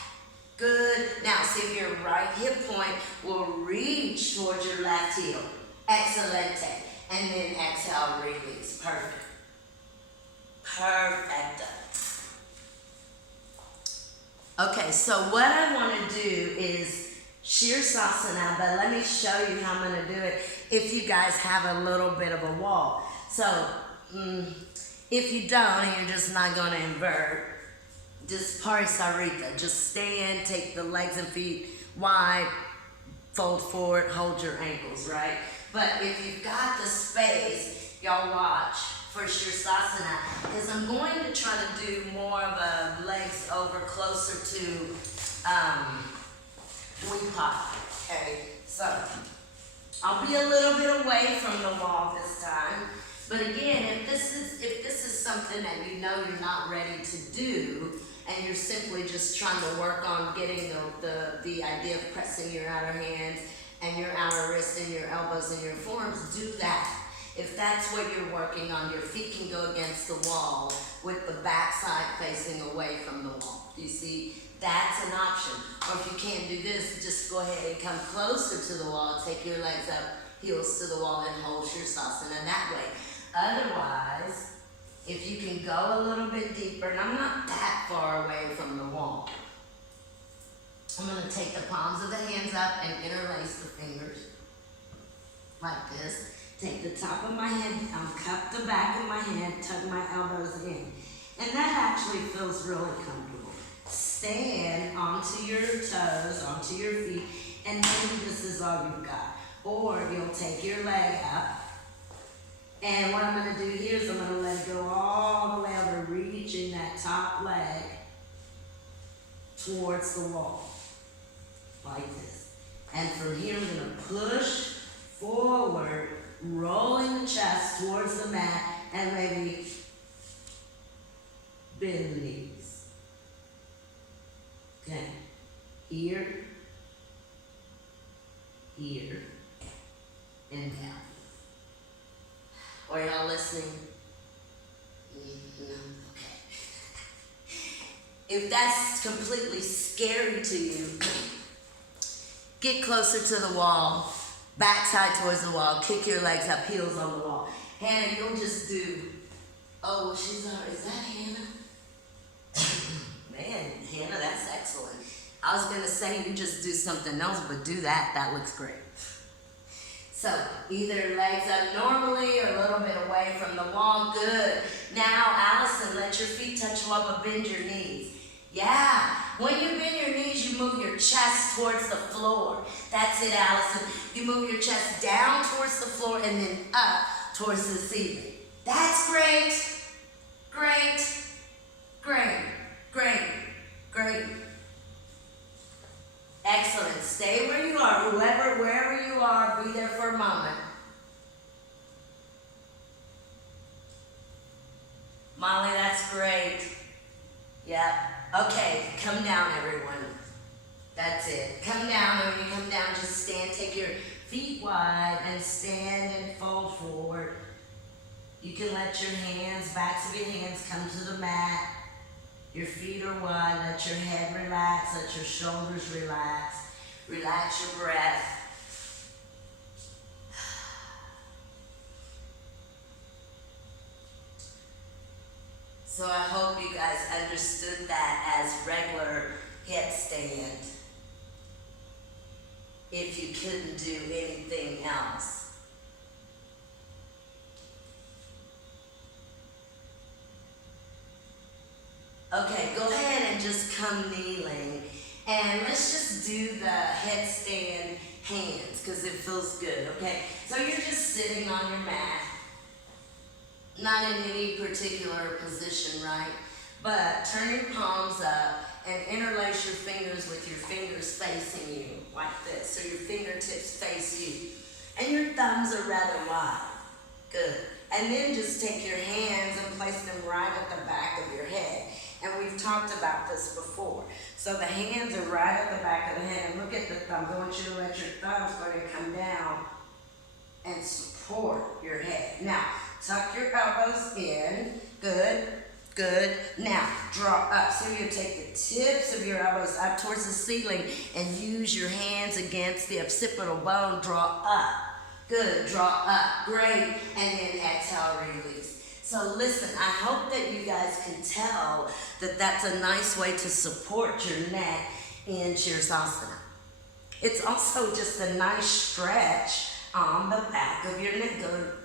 Good. Now, see if your right hip point will reach towards your left heel. Excelente. And then exhale, release. Perfect. Perfect. Okay, so what I want to do is Shavasana, but let me show you how I'm going to do it if you guys have a little bit of a wall. So, if you don't and you're just not going to invert, just parisarita, just stand, take the legs and feet wide, fold forward, hold your ankles, right? But if you've got the space, y'all watch for Shavasana, because I'm going to try to do more of a legs over closer to Wipot. Okay, so I'll be a little bit away from the wall this time. But again, if this is something that you know you're not ready to do, and you're simply just trying to work on getting the idea of pressing your outer hands and your outer wrists and your elbows and your forearms, do that. If that's what you're working on, your feet can go against the wall with the backside facing away from the wall. You see, that's an option. Or if you can't do this, just go ahead and come closer to the wall, take your legs up, heels to the wall, and hold your Shavasana that way. Otherwise, if you can go a little bit deeper, and I'm not that far away from the wall, I'm going to take the palms of the hands up and interlace the fingers like this. Take the top of my head, cup the back of my head, tuck my elbows in. And that actually feels really comfortable. Stand onto your toes, onto your feet, and maybe this is all you've got. Or you'll take your leg up. And what I'm going to do here is I'm going to let it go all the way over, reaching that top leg towards the wall. Like this. And from here I'm going to push forward, rolling the chest towards the mat, and maybe bend the knees. Okay. Here, here, and down. Are y'all listening? No? Okay. If that's completely scary to you, get closer to the wall, backside towards the wall, kick your legs up, heels on the wall. Hannah, you'll just do, oh, is that Hannah? Man, Hannah, that's excellent. I was gonna say you just do something else, but do that looks great. So, either legs up normally or a little bit away from the wall, good. Now, Allison, let your feet touch you up and bend your knees. Yeah, when you bend your knees, you move your chest towards the floor. That's it, Allison. You move your chest down towards the floor and then up towards the ceiling. That's great. Great. Great. Great. Great. Excellent. Stay where you are. are, be there for a moment. Molly, that's great. Yep. Okay, come down, everyone. That's it. Come down, and when you come down, just stand, take your feet wide, and stand and fold forward. You can let your hands, backs of your hands come to the mat. Your feet are wide, let your head relax, let your shoulders relax. Relax your breath. So I hope you guys understood that as regular headstand if you couldn't do anything else. Okay, go ahead and just come kneeling, and let's just do the headstand hands because it feels good, okay? So you're just sitting on your mat, not in any particular position, right? But turn your palms up and interlace your fingers with your fingers facing you, like this, so your fingertips face you. And your thumbs are rather wide. Good. And then just take your hands and place them right at the back of your head. And we've talked about this before. So the hands are right at the back of the head. And look at the thumbs. I want you to let your thumbs go and come down and support your head. Now, tuck your elbows in. Good. Good. Now, draw up. So you take the tips of your elbows up towards the ceiling and use your hands against the occipital bone. Draw up. Good. Draw up. Great. And then exhale, release. So listen, I hope that you guys can tell that that's a nice way to support your neck in Shavasana. It's also just a nice stretch on the back of your neck.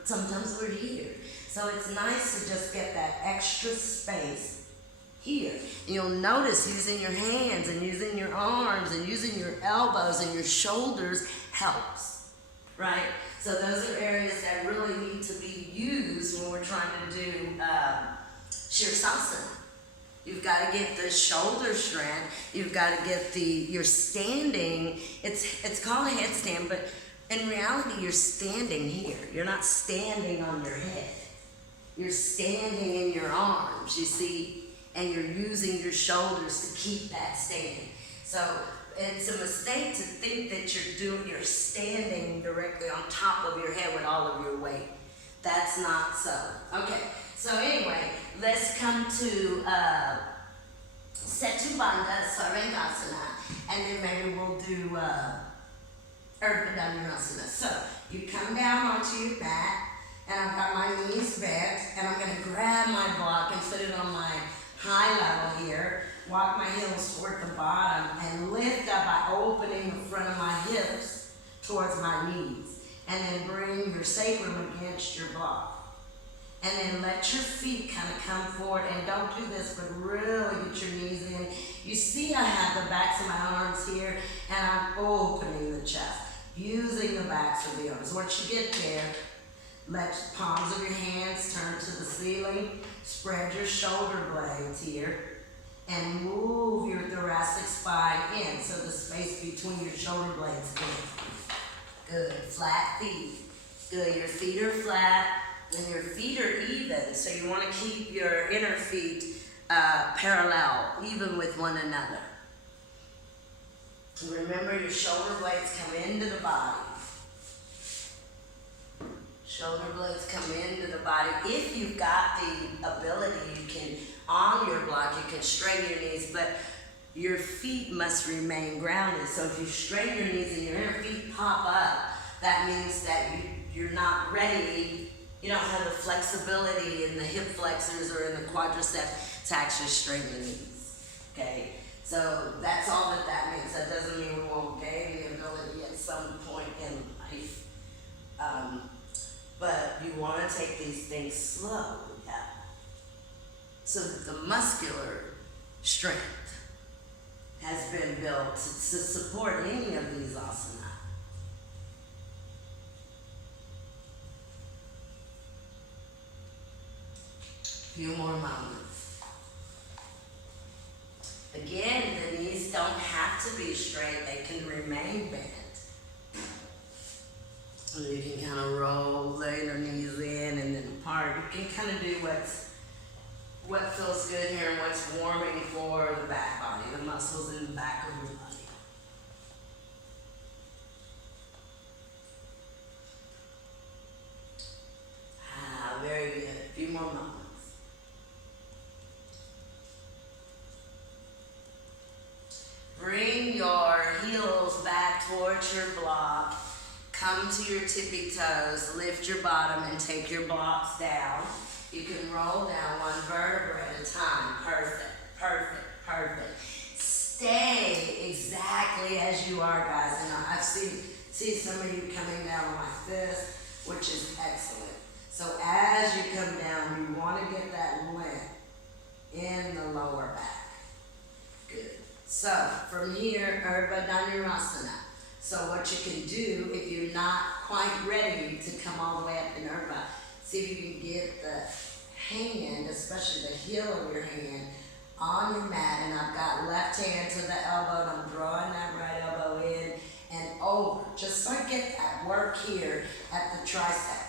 Sometimes we're here. So it's nice to just get that extra space here. And you'll notice using your hands and using your arms and using your elbows and your shoulders helps, right? So those are areas that really need to be used when we're trying to do Shavasana. You've got to get the shoulder strength. You've got to get your standing. It's called a headstand, but in reality, you're standing here. You're not standing on your head. You're standing in your arms, you see, and you're using your shoulders to keep that stand. So it's a mistake to think that you're standing directly on top of your head with all of your weight. That's not so. Okay, so anyway, let's come to Setu Bandha Sarvangasana, and then maybe we'll do Urdhva Dhanurasana. So you come down onto your mat, and I've got my knees bent, and I'm going to grab my block and put it on my high level here. Walk my heels toward the bottom and lift up by opening the front of my hips towards my knees. And then bring your sacrum against your block. And then let your feet kind of come forward, and don't do this, but really get your knees in. You see I have the backs of my arms here, and I'm opening the chest, using the backs of the arms. Once you get there, let the palms of your hands turn to the ceiling. Spread your shoulder blades here. And move your thoracic spine in, so the space between your shoulder blades in. Good. Flat feet. Good. Your feet are flat, and your feet are even. So you want to keep your inner feet parallel, even with one another. And remember, your shoulder blades come into the body. Shoulder blades come into the body. If you've got the ability, you can, on your block, you can straighten your knees, but your feet must remain grounded. So if you straighten your knees and your inner feet pop up, that means that you're not ready. You don't have the flexibility in the hip flexors or in the quadriceps to actually straighten the knees. Okay? So that's all that means. That doesn't mean we won't gain the ability at some point in life. But you want to take these things slow, yeah, so that the muscular strength has been built to support any of these asanas. A few more moments. Again, the knees don't have to be straight, they can remain bent. And you can kind of roll the inner knees in and then apart. You can kind of do what feels good here and what's warming for the back body, the muscles in the back of your body. Very good. A few more moments. Bring your heels back towards your block. Come to your tippy toes. Lift your bottom and take your blocks down. You can roll down one vertebra at a time. Perfect, perfect, perfect. Stay exactly as you are, guys. And I've seen some of you coming down like this, which is excellent. So as you come down, you want to get that length in the lower back. Good. So from here, Urdhva Dhanurasana. So what you can do if you're not quite ready to come all the way up in Urdhva, see if you can get the hand, especially the heel of your hand, on your mat. And I've got left hand to the elbow, and I'm drawing that right elbow in and over. Just so I get that work here at the tricep.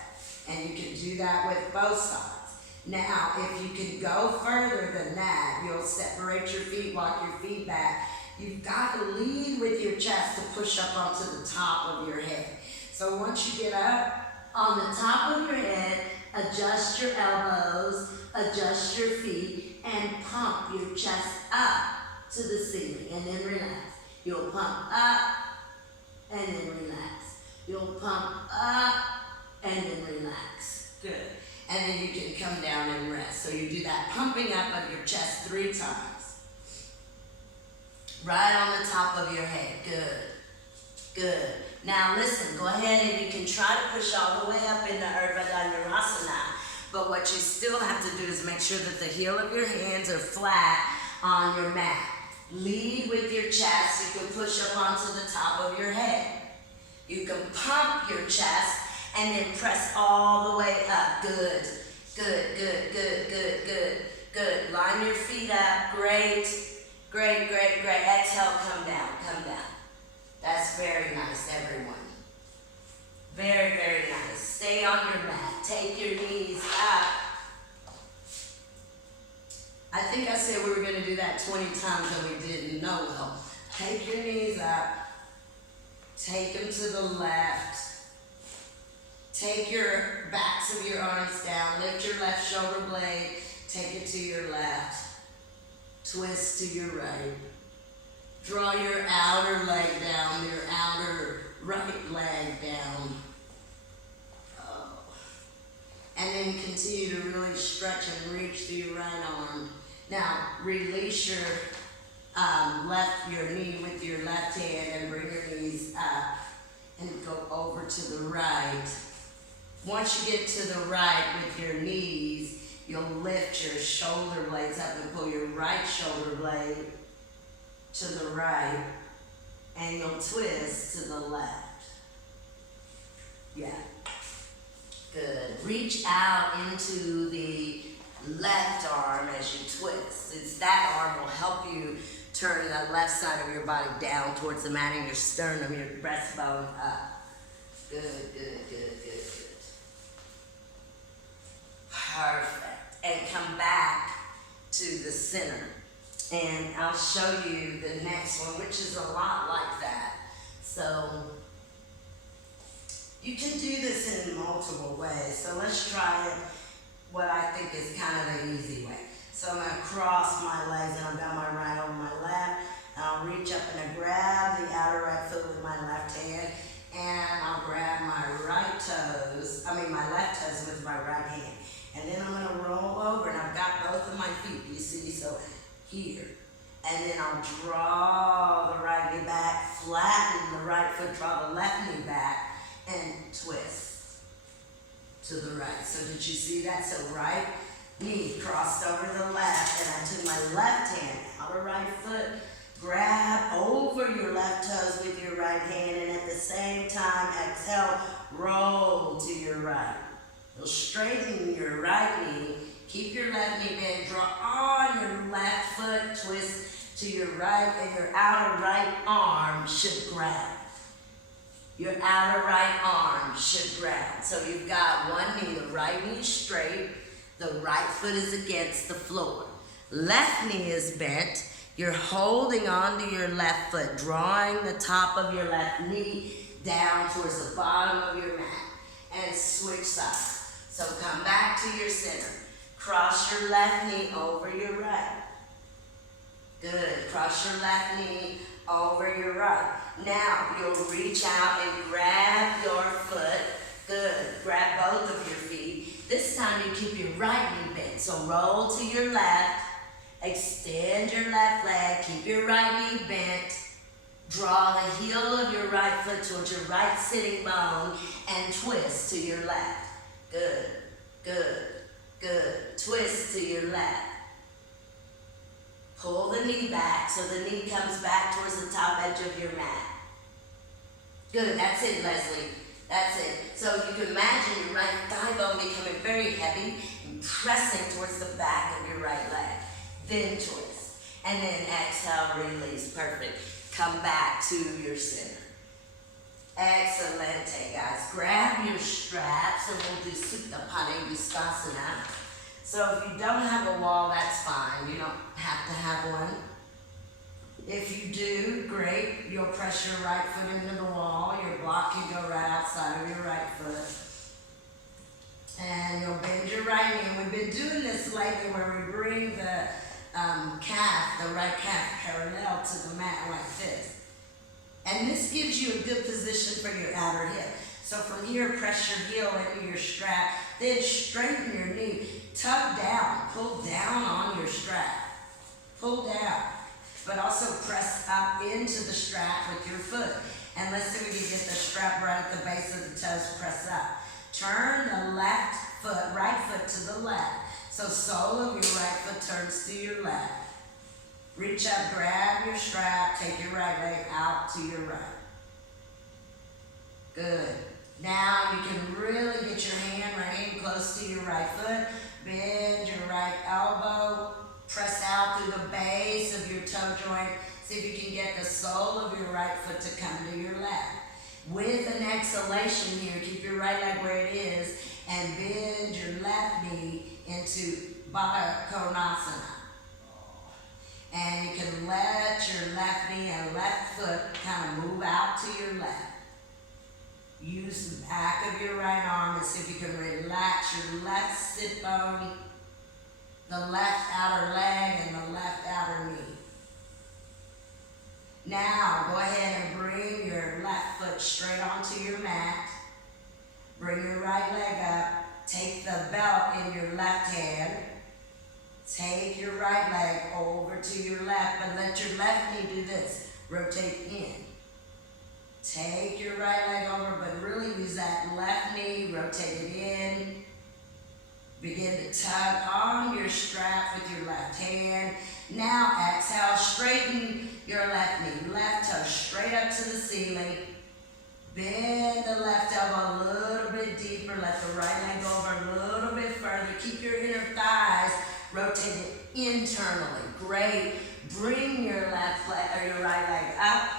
And you can do that with both sides. Now, if you can go further than that, you'll separate your feet, walk your feet back. You've got to lead with your chest to push up onto the top of your head. So once you get up on the top of your head, adjust your elbows, adjust your feet, and pump your chest up to the ceiling, and then relax. You'll pump up, and then relax. You'll pump up, and then relax. Good. And then you can come down and rest. So you do that pumping up of your chest 3 times. Right on the top of your head. Good. Good. Now listen, go ahead and you can try to push all the way up into Urdhva Dhanurasana. But what you still have to do is make sure that the heel of your hands are flat on your mat. Lead with your chest. You can push up onto the top of your head. You can pump your chest and then press all the way up. Good, good, good, good, good, good, good. Line your feet up. Great, great, great, great. Exhale, come down, come down. That's very nice, everyone. Very, very nice. Stay on your mat. Take your knees up. I think I said we were going to do that 20 times and we didn't. No, well. Take your knees up. Take them to the left. Take your backs of your arms down. Lift your left shoulder blade. Take it to your left. Twist to your right. Draw your outer leg down, your outer right leg down. Oh. And then continue to really stretch and reach through your right arm. Now, release your your knee with your left hand and bring your knees up and go over to the right. Once you get to the right with your knees, you'll lift your shoulder blades up and pull your right shoulder blade to the right, and you'll twist to the left. Yeah. Good. Reach out into the left arm as you twist. It's that arm will help you turn the left side of your body down towards the mat and your sternum, your breastbone up. Good, good, good, good, good. Perfect. And come back to the center. And I'll show you the next one, which is a lot like that. So you can do this in multiple ways. So let's try it what I think is kind of the easy way. So I'm going to cross my legs and I've got my right over my left. And I'll reach up and I grab the outer right foot with my left hand. And I'll grab my left toes with my right hand. And then I'm going to roll over and I've got both of my feet, you see, so here. And then I'll draw the right knee back, flatten the right foot, draw the left knee back, and twist to the right. So did you see that? So right knee crossed over the left, and I took my left hand, outer right foot, grab over your left toes with your right hand, and at the same time, exhale, roll to your right. You'll straighten your right knee, keep your left knee bent, draw on your left foot, twist to your right, and your outer right arm should grab. Your outer right arm should ground. So you've got one knee, the right knee straight, the right foot is against the floor. Left knee is bent. You're holding onto your left foot, drawing the top of your left knee down towards the bottom of your mat. And switch sides. So come back to your center. Cross your left knee over your right. Good. Cross your left knee over your right. Now you'll reach out and grab your foot. Good. Grab both of your feet. This time you keep your right knee bent. So roll to your left. Extend your left leg. Keep your right knee bent. Draw the heel of your right foot towards your right sitting bone and twist to your left. Good, good, good. Twist to your left. Pull the knee back so the knee comes back towards the top edge of your mat. Good, that's it, Leslie. That's it. So you can imagine your right thigh bone becoming very heavy and pressing towards the back of your right leg. Then twist. And then exhale, release. Perfect. Come back to your center. Excelente, guys. Grab your straps and we'll do Supta Padangusthasana. So if you don't have a wall, that's fine. You don't have to have one. If you do, great. You'll press your right foot into the wall. Your block can go right outside of your right foot. And you'll bend your right knee. And we've been doing this lately where we bring the calf, the right calf, parallel to the mat like this. And this gives you a good position for your outer hip. So from here, press your heel into your strap, then straighten your knee, tug down, pull down on your strap, pull down, but also press up into the strap with your foot. And let's see if we can get the strap right at the base of the toes, press up. Turn the left foot, right foot to the left. So sole of your right foot turns to your left. Reach up, grab your strap, take your right leg out to your right. Good. Now you can really get your hand right in close to your right foot. Bend your right elbow. Press out through the base of your toe joint. See if you can get the sole of your right foot to come to your left. With an exhalation here, keep your right leg where it is and bend your left knee into Baddha Konasana. And you can let your left knee and left foot kind of move out to your left. Use the back of your right arm and see if you can relax your left sit bone, the left outer leg, and the left outer knee. Now, go ahead and bring your left foot straight onto your mat. Bring your right leg up. Take the belt in your left hand. Take your right leg over to your left, but let your left knee do this. Rotate in. Take your right leg over, but really use that left knee. Rotate it in. Begin to tug on your strap with your left hand. Now exhale, straighten your left knee. Left toe straight up to the ceiling. Bend the left elbow a little bit deeper. Let the right leg go over a little bit further. Keep your inner thighs rotated internally. Great. Bring your left leg or your right leg up.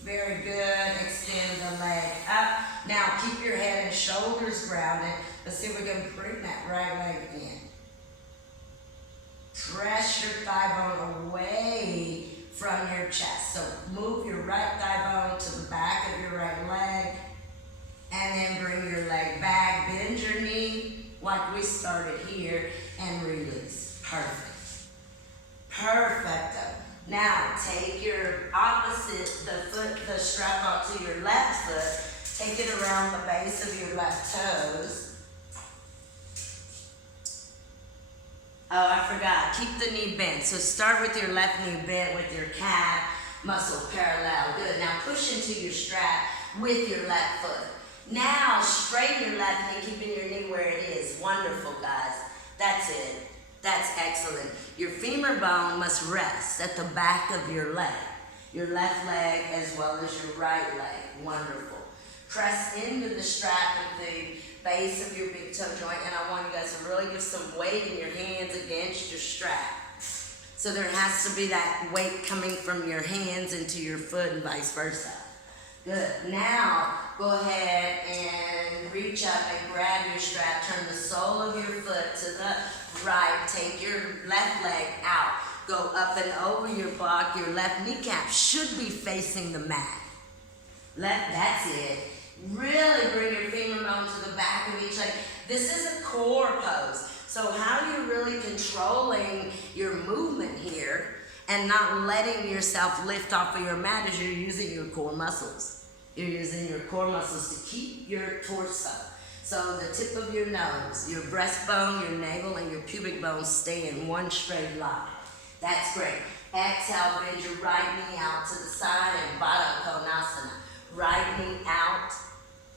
Very good. Extend the leg up. Now keep your head and shoulders grounded. Let's see if we can bring that right leg in. Press your thigh bone away from your chest. So move your right thigh bone to the back of your right leg. And then bring your leg back. Bend your knee like we started here and release. Perfect. Perfecto. Now take your opposite, the strap onto your left foot. Take it around the base of your left toes. Oh, I forgot. Keep the knee bent. So start with your left knee bent with your calf muscle parallel. Good. Now push into your strap with your left foot. Now straighten your left knee, keeping your knee where it is. Wonderful, guys. That's it. That's excellent. Your femur bone must rest at the back of your leg. Your left leg as well as your right leg. Wonderful. Press into the strap with the base of your big toe joint, and I want you guys to really give some weight in your hands against your strap. So there has to be that weight coming from your hands into your foot and vice versa. Good. Now, go ahead and reach up and grab your strap. Turn the sole of your foot to the right. Take your left leg out. Go up and over your block. Your left kneecap should be facing the mat. That's it. Really bring your femur bone to the back of each leg. This is a core pose. So how you're really controlling your movement here and not letting yourself lift off of your mat is you're using your core muscles. You're using your core muscles to keep your torso. So the tip of your nose, your breastbone, your navel, and your pubic bone stay in one straight line. That's great. Exhale, bend your right knee out to the side and Baddha Konasana. Right knee out,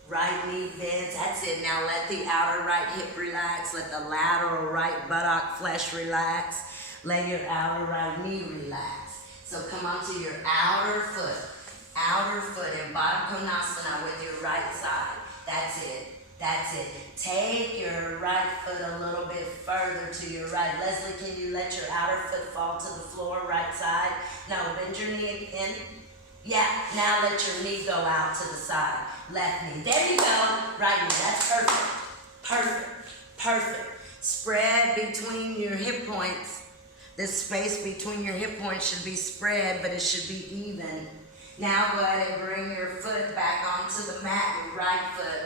right knee bends. That's it. Now let the outer right hip relax. Let the lateral right buttock flesh relax. Let your outer right knee relax. So come onto your outer foot in Baddha Konasana with your right side. That's it. That's it. Take your right foot a little bit further to your right. Leslie, can you let your outer foot fall to the floor, right side? No, bend your knee in. Yeah, now let your knee go out to the side. Left knee. There you go. Right knee. That's perfect. Perfect. Perfect. Spread between your hip points. This space between your hip points should be spread, but it should be even. Now go ahead and bring your foot back onto the mat, your right foot.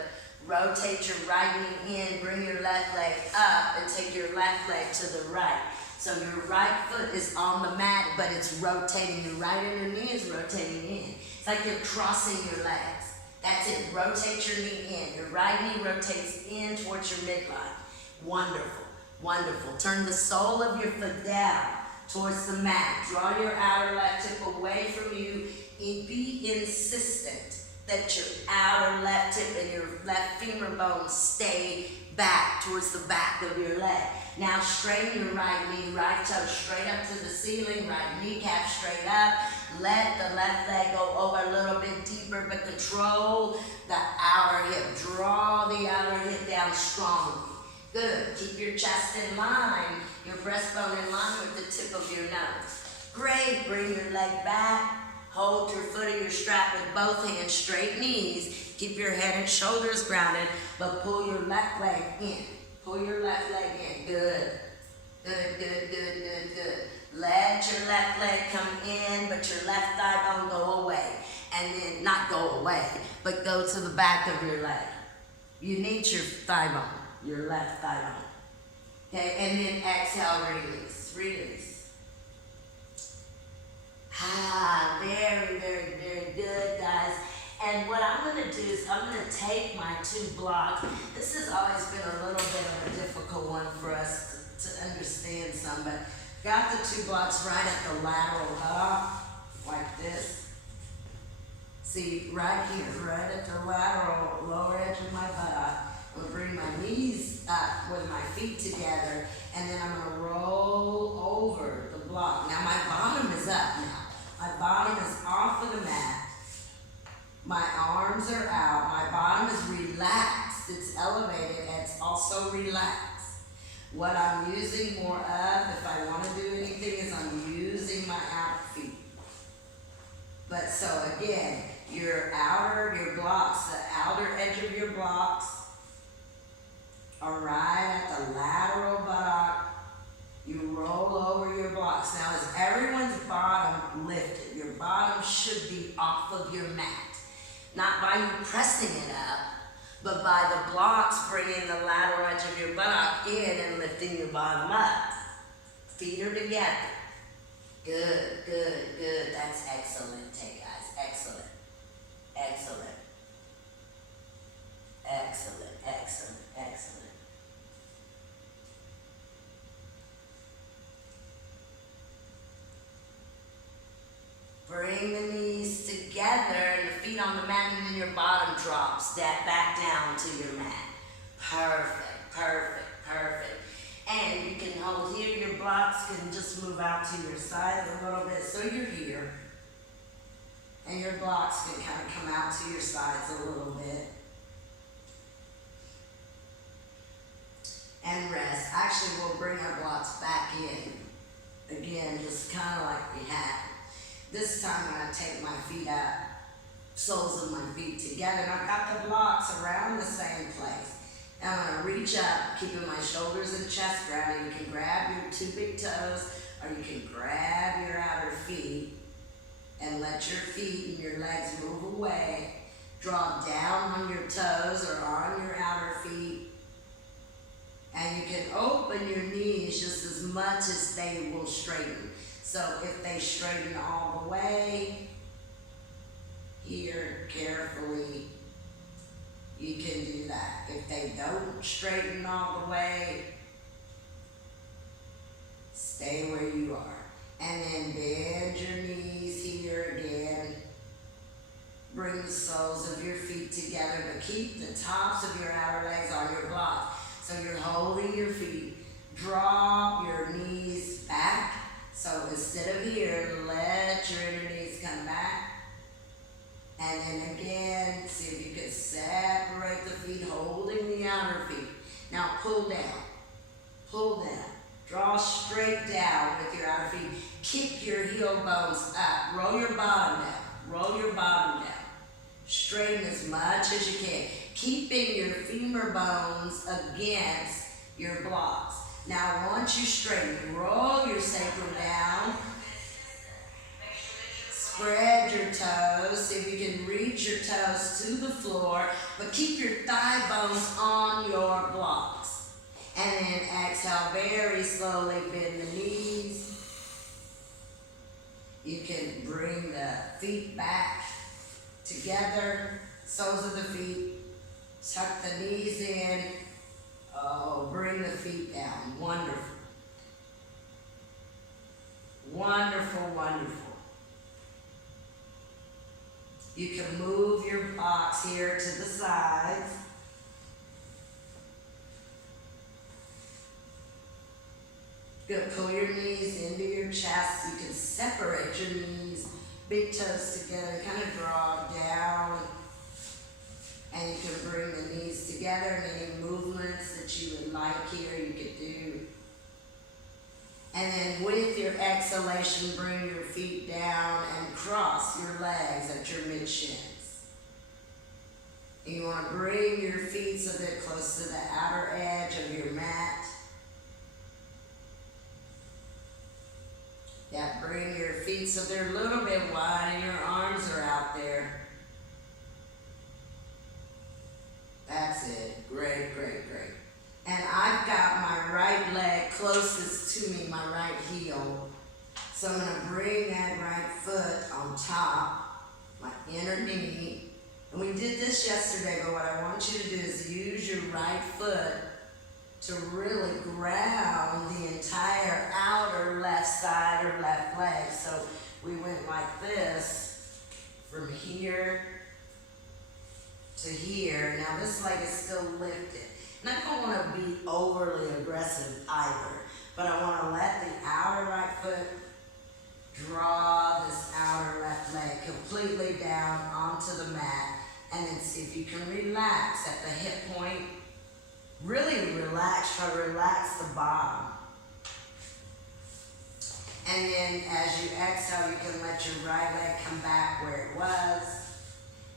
Rotate your right knee in, bring your left leg up, and take your left leg to the right. So your right foot is on the mat, but it's rotating. Your right inner knee is rotating in. It's like you're crossing your legs. That's it. Rotate your knee in. Your right knee rotates in towards your midline. Wonderful. Wonderful. Turn the sole of your foot down towards the mat. Draw your outer left hip away from you. And be insistent that your outer left hip and your left femur bone stay back towards the back of your leg. Now straighten your right knee, right toe straight up to the ceiling, right kneecap straight up. Let the left leg go over a little bit deeper, but control the outer hip. Draw the outer hip down strongly. Good. Keep your chest in line, your breastbone in line with the tip of your nose. Great. Bring your leg back. Hold your foot of your strap with both hands, straight knees. Keep your head and shoulders grounded, but pull your left leg in. Pull your left leg in. Good. Good, good, good, good, good. Let your left leg come in, but your left thigh bone go away. And then, not go away, but go to the back of your leg. You need your thigh bone, your left thigh bone. Okay, and then exhale, release, release. Very, very, very good, guys. And what I'm going to do is I'm going to take my two blocks. This has always been a little bit of a difficult one for us to understand some, but got the two blocks right at the lateral buttock, like this. See, right here, right at the lateral lower edge of my buttock. I'm going to bring my knees up with my feet together, and then I'm going to roll over the block. Now my bottom is up now. My bottom is off of the mat. My arms are out. My bottom is relaxed. It's elevated and it's also relaxed. What I'm using more of, if I want to do anything, is I'm using my outer feet. But so again, your blocks, the outer edge of your blocks are right at the lateral buttock. You roll over your blocks. Now is everyone's bottom lifted? Your bottom should be off of your mat. Not by you pressing it up, but by the blocks bringing the lateral edge of your buttock in and lifting your bottom up. Feet are together. Good, good, good. That's excellent, hey guys. Excellent. Excellent. Excellent, excellent, excellent. Bring the knees together and the feet on the mat, and then your bottom drops back down to your mat. Perfect, perfect, perfect. And you can hold here. Your blocks can just move out to your side a little bit. So you're here. And your blocks can kind of come out to your sides a little bit. And rest. Actually, we'll bring our blocks back in Again, just kind of like we had. This time I'm going to take my feet up, soles of my feet together, and I've got the blocks around the same place. Now I'm going to reach up, keeping my shoulders and chest grounded. You can grab your 2 big toes, or you can grab your outer feet and let your feet and your legs move away. Draw down on your toes or on your outer feet. And you can open your knees just as much as they will straighten. So if they straighten all the way, here, carefully, you can do that. If they don't straighten all the way, stay where you are. And then bend your knees here again. Bring the soles of your feet together, but keep the tops of your outer legs on your block. So you're holding your feet. Draw your knees back. So instead of here, let your inner knees come back. And then again, see if you can separate the feet, holding the outer feet. Now pull down. Pull down. Draw straight down with your outer feet. Keep your heel bones up. Roll your bottom down. Roll your bottom down. Straighten as much as you can. Keeping your femur bones against your blocks. Now once you straighten, roll your sacrum down. Spread your toes. See if you can reach your toes to the floor, but keep your thigh bones on your blocks. And then exhale, very slowly bend the knees. You can bring the feet back together, soles of the feet, tuck the knees in. Oh, bring the feet down. Wonderful. Wonderful, wonderful. You can move your box here to the sides. Good. Pull your knees into your chest. You can separate your knees, big toes together, kind of draw down. And you can bring the knees together, and any movements that you would like here, you could do. And then with your exhalation, bring your feet down and cross your legs at your mid-shins. And you want to bring your feet so they're close to the outer edge of your mat. Yeah, bring your feet so they're a little bit wide and your arms are out there. That's it. Great, great, great. And I've got my right leg closest to me, my right heel. So I'm going to bring that right foot on top, my inner knee. And we did this yesterday, but what I want you to do is use your right foot to really ground the entire outer left side or left leg. So we went like this from here to here. Now this leg is still lifted. And I don't want to be overly aggressive either, but I want to let the outer right foot draw this outer left leg completely down onto the mat, and then see if you can relax at the hip point. Really relax, try to relax the bottom. And then as you exhale, you can let your right leg come back where it was.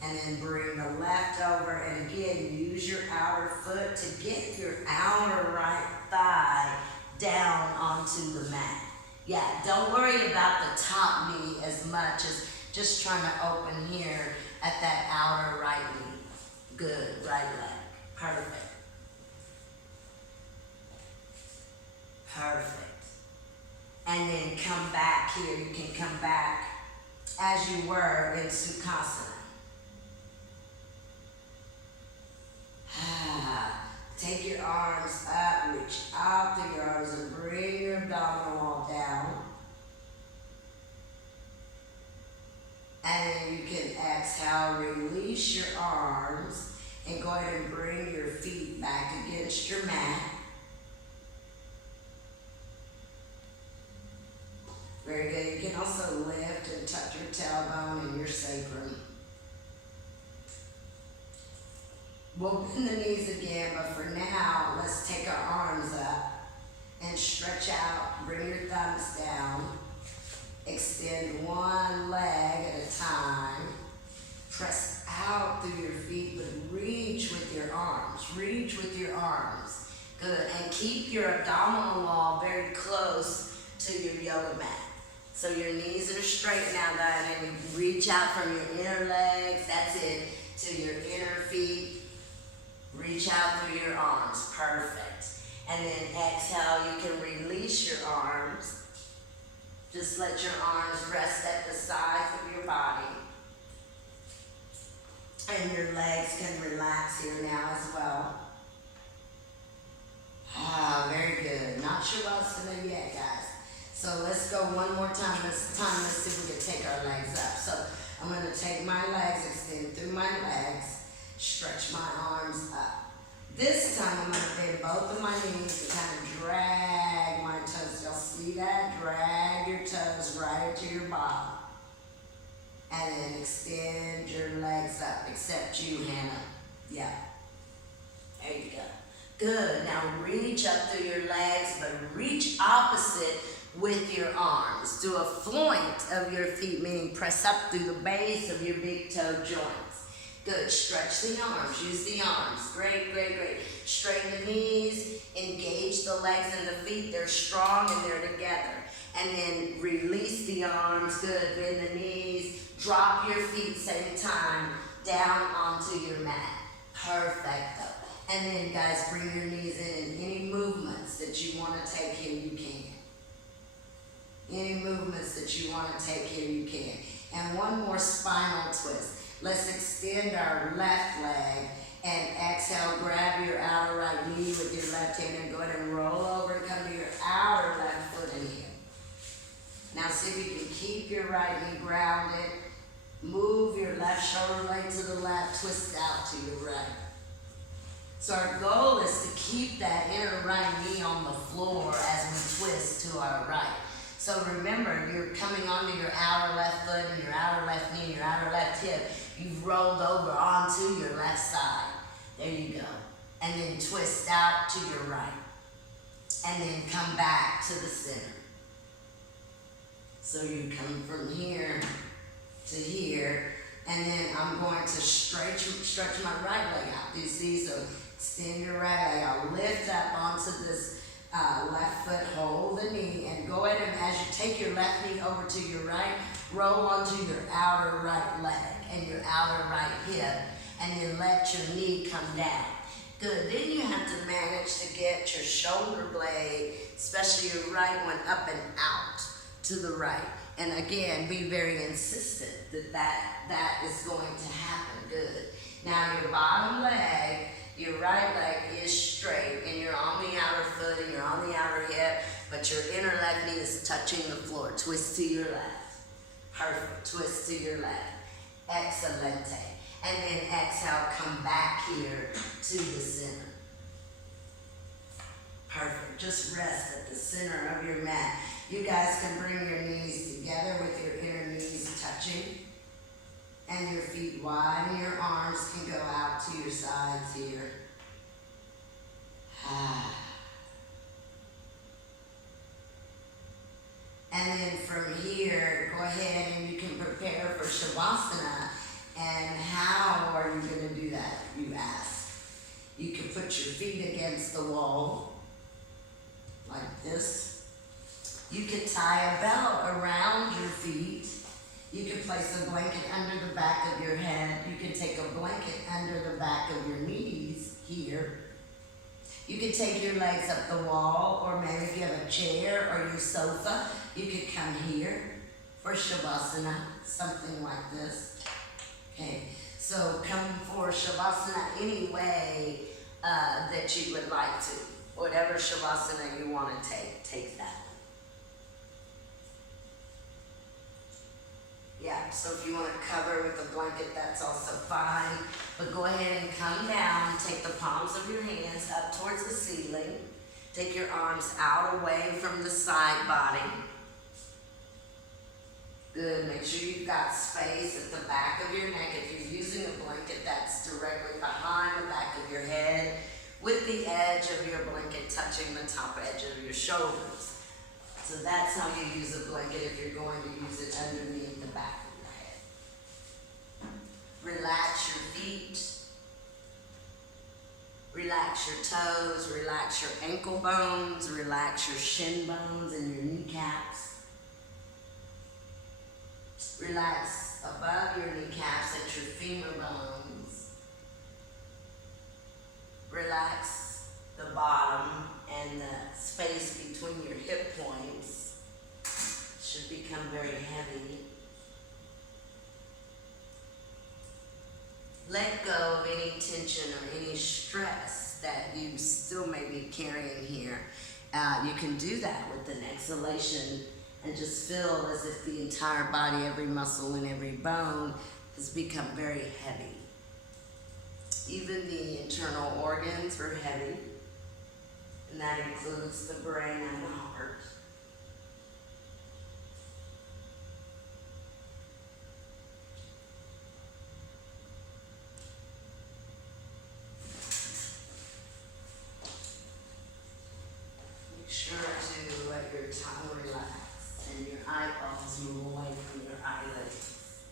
And then bring the left over, and again, use your outer foot to get your outer right thigh down onto the mat. Yeah, don't worry about the top knee as much as just trying to open here at that outer right knee. Good, right leg. Perfect. Perfect. And then come back here. You can come back as you were in Sukhasana. Take your arms up, reach out through your arms and bring your abdominal wall down. And then you can exhale, release your arms, and go ahead and bring your feet back against your mat. Very good. You can also lift and touch your tailbone and your sacrum. We'll bend the knees again, but for now, let's take our arms up and stretch out. Bring your thumbs down. Extend one leg at a time. Press out through your feet, but reach with your arms. Reach with your arms. Good. And keep your abdominal wall very close to your yoga mat. So your knees are straight now, guys, and you reach out from your inner legs. That's it. To your inner feet. Reach out through your arms. Perfect. And then exhale, you can release your arms. Just let your arms rest at the sides of your body. And your legs can relax here now as well. Ah, very good. Not Shavasana yet, guys. So let's go one more time. This time, let's see if we can take our legs up. So I'm going to take my legs, extend through my legs, stretch my arms up. This time I'm going to bend both of my knees and kind of drag my toes. Y'all see that? Drag your toes right into your bottom. And then extend your legs up, except you, Hannah. Yeah. There you go. Good. Now reach up through your legs, but reach opposite with your arms. Do a floint of your feet, meaning press up through the base of your big toe joints. Good. Stretch the arms. Use the arms. Great, great, great. Straighten the knees. Engage the legs and the feet. They're strong and they're together. And then release the arms. Good. Bend the knees. Drop your feet same time down onto your mat. Perfecto. And then, guys, bring your knees in. And any movements that you want to take here, you can. Any movements that you want to take here, you can. And one more spinal twist. Let's extend our left leg and exhale. Grab your outer right knee with your left hand and go ahead and roll over and come to your outer left foot and heel. Now see if you can keep your right knee grounded. Move your left shoulder blade to the left, twist out to your right. So our goal is to keep that inner right knee on the floor as we twist to our right. So remember, you're coming onto your outer left foot and your outer left knee and your outer left hip. You've rolled over onto your left side. There you go. And then twist out to your right. And then come back to the center. So you come from here to here. And then I'm going to stretch my right leg out. Do you see? So extend your right leg out. Lift up onto this left foot, hold the knee, and go ahead and as you take your left knee over to your right, roll onto your outer right leg and your outer right hip, and then let your knee come down. Good. Then you have to manage to get your shoulder blade, especially your right one, up and out to the right. And again, be very insistent that is going to happen. Good. Now your bottom leg, your right leg is straight, and you're on the outer foot and you're on the outer hip, but your inner left knee is touching the floor. Twist to your left. Perfect. Twist to your left. Excelente. And then exhale, come back here to the center. Perfect. Just rest at the center of your mat. You guys can bring your knees together with your inner knees touching. And your feet wide, and your arms can go out to your sides here. And then from here, go ahead and you can prepare for Shavasana. And how are you going to do that, you ask? You can put your feet against the wall, like this. You could tie a belt around your feet. You could place a blanket under the back of your head. You could take a blanket under the back of your knees here. You could take your legs up the wall, or maybe if you have a chair or your sofa, you could come here for Shavasana, something like this. Okay, so come for Shavasana any way that you would like to. Whatever Shavasana you want to take that. Yeah, so if you want to cover with a blanket, that's also fine. But go ahead and come down. Take the palms of your hands up towards the ceiling. Take your arms out away from the side body. Good. Make sure you've got space at the back of your neck. If you're using a blanket, that's directly behind the back of your head with the edge edge of your blanket touching the top edge of your shoulders. So that's how you use a blanket if you're going to use it underneath the back of your head. Relax your feet. Relax your toes, relax your ankle bones, relax your shin bones and your kneecaps. Relax above your kneecaps at your femur bones. Relax the bottom and the space between your hip points. Should become very heavy. Let go of any tension or any stress that you still may be carrying here. You can do that with an exhalation and just feel as if the entire body, every muscle and every bone has become very heavy. Even the internal organs are heavy, and that includes the brain and the heart. Make sure to let your tongue relax and your eyeballs move away from your eyelids.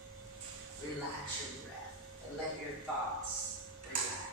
Relax your breath and let your thoughts relax.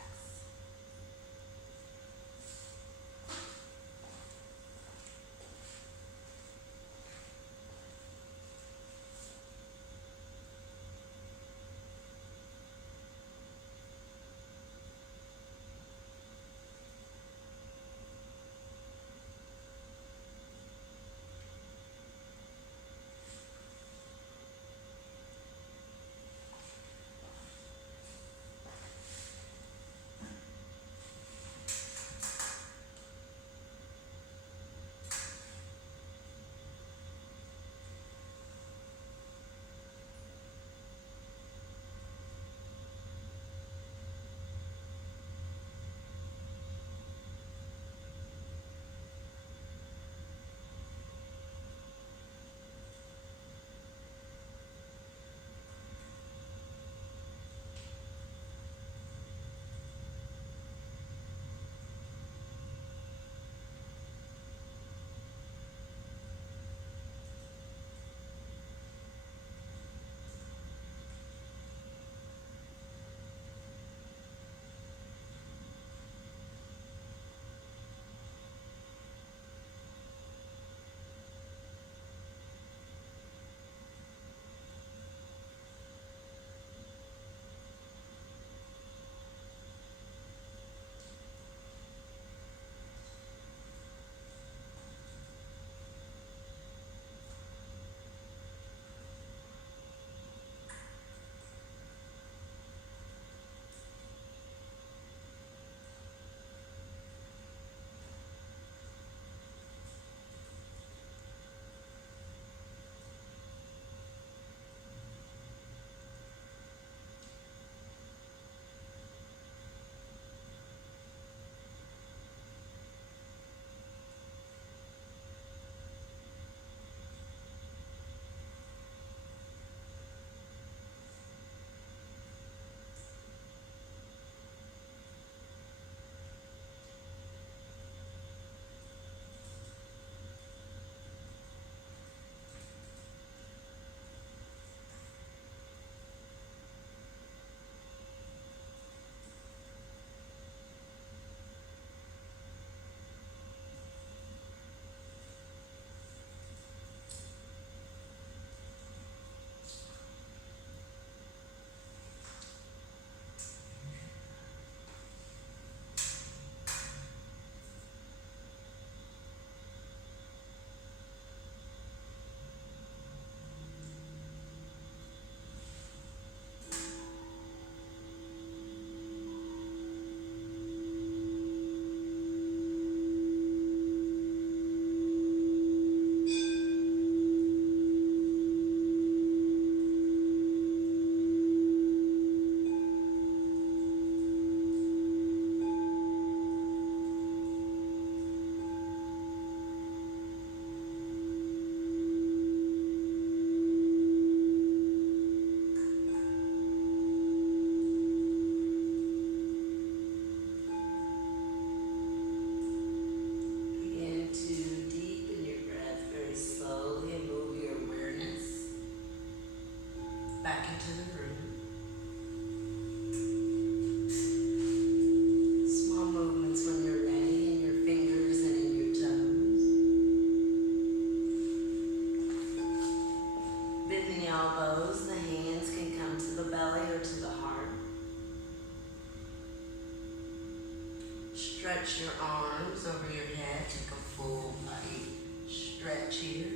Stretch your arms over your head. Take a full body stretch here.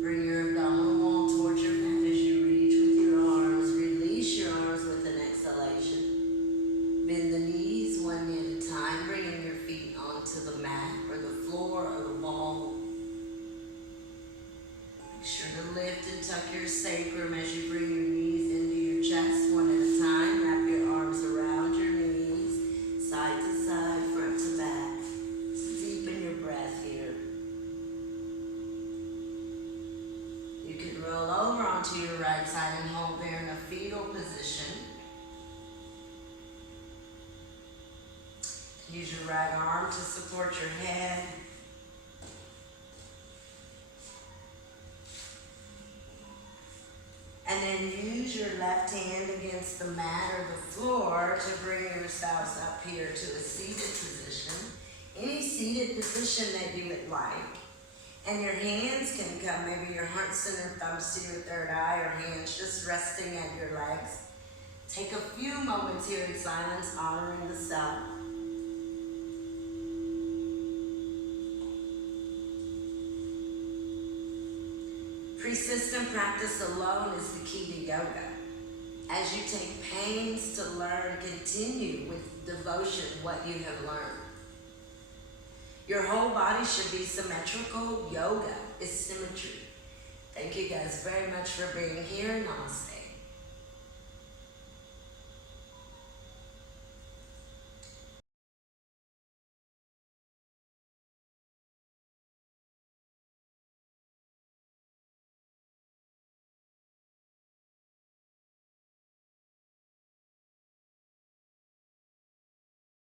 Bring your abdominal wall towards your back as you reach with your arms. Release your arms with an exhalation. Bend the knees one knee at a time, bringing your feet onto the mat or the floor or the wall. Make sure to lift and tuck your sacrum as you bring your knees into your chest one at a time. Wrap your arms around your knees, side to side, front to back. Deepen your breath here. You can roll over onto your right side and hold there in a fetal position. Use your right arm to support your head. And then use your left hand against the mat or the floor to bring yourselves up here to a seated position. Any seated position that you would like. And your hands can come, maybe your heart center, thumbs to your third eye, or hands just resting at your legs. Take a few moments here in silence, honoring the self. Persistent practice alone is the key to yoga. As you take pains to learn, continue with devotion what you have learned. Your whole body should be symmetrical. Yoga is symmetry. Thank you guys very much for being here. Namaste.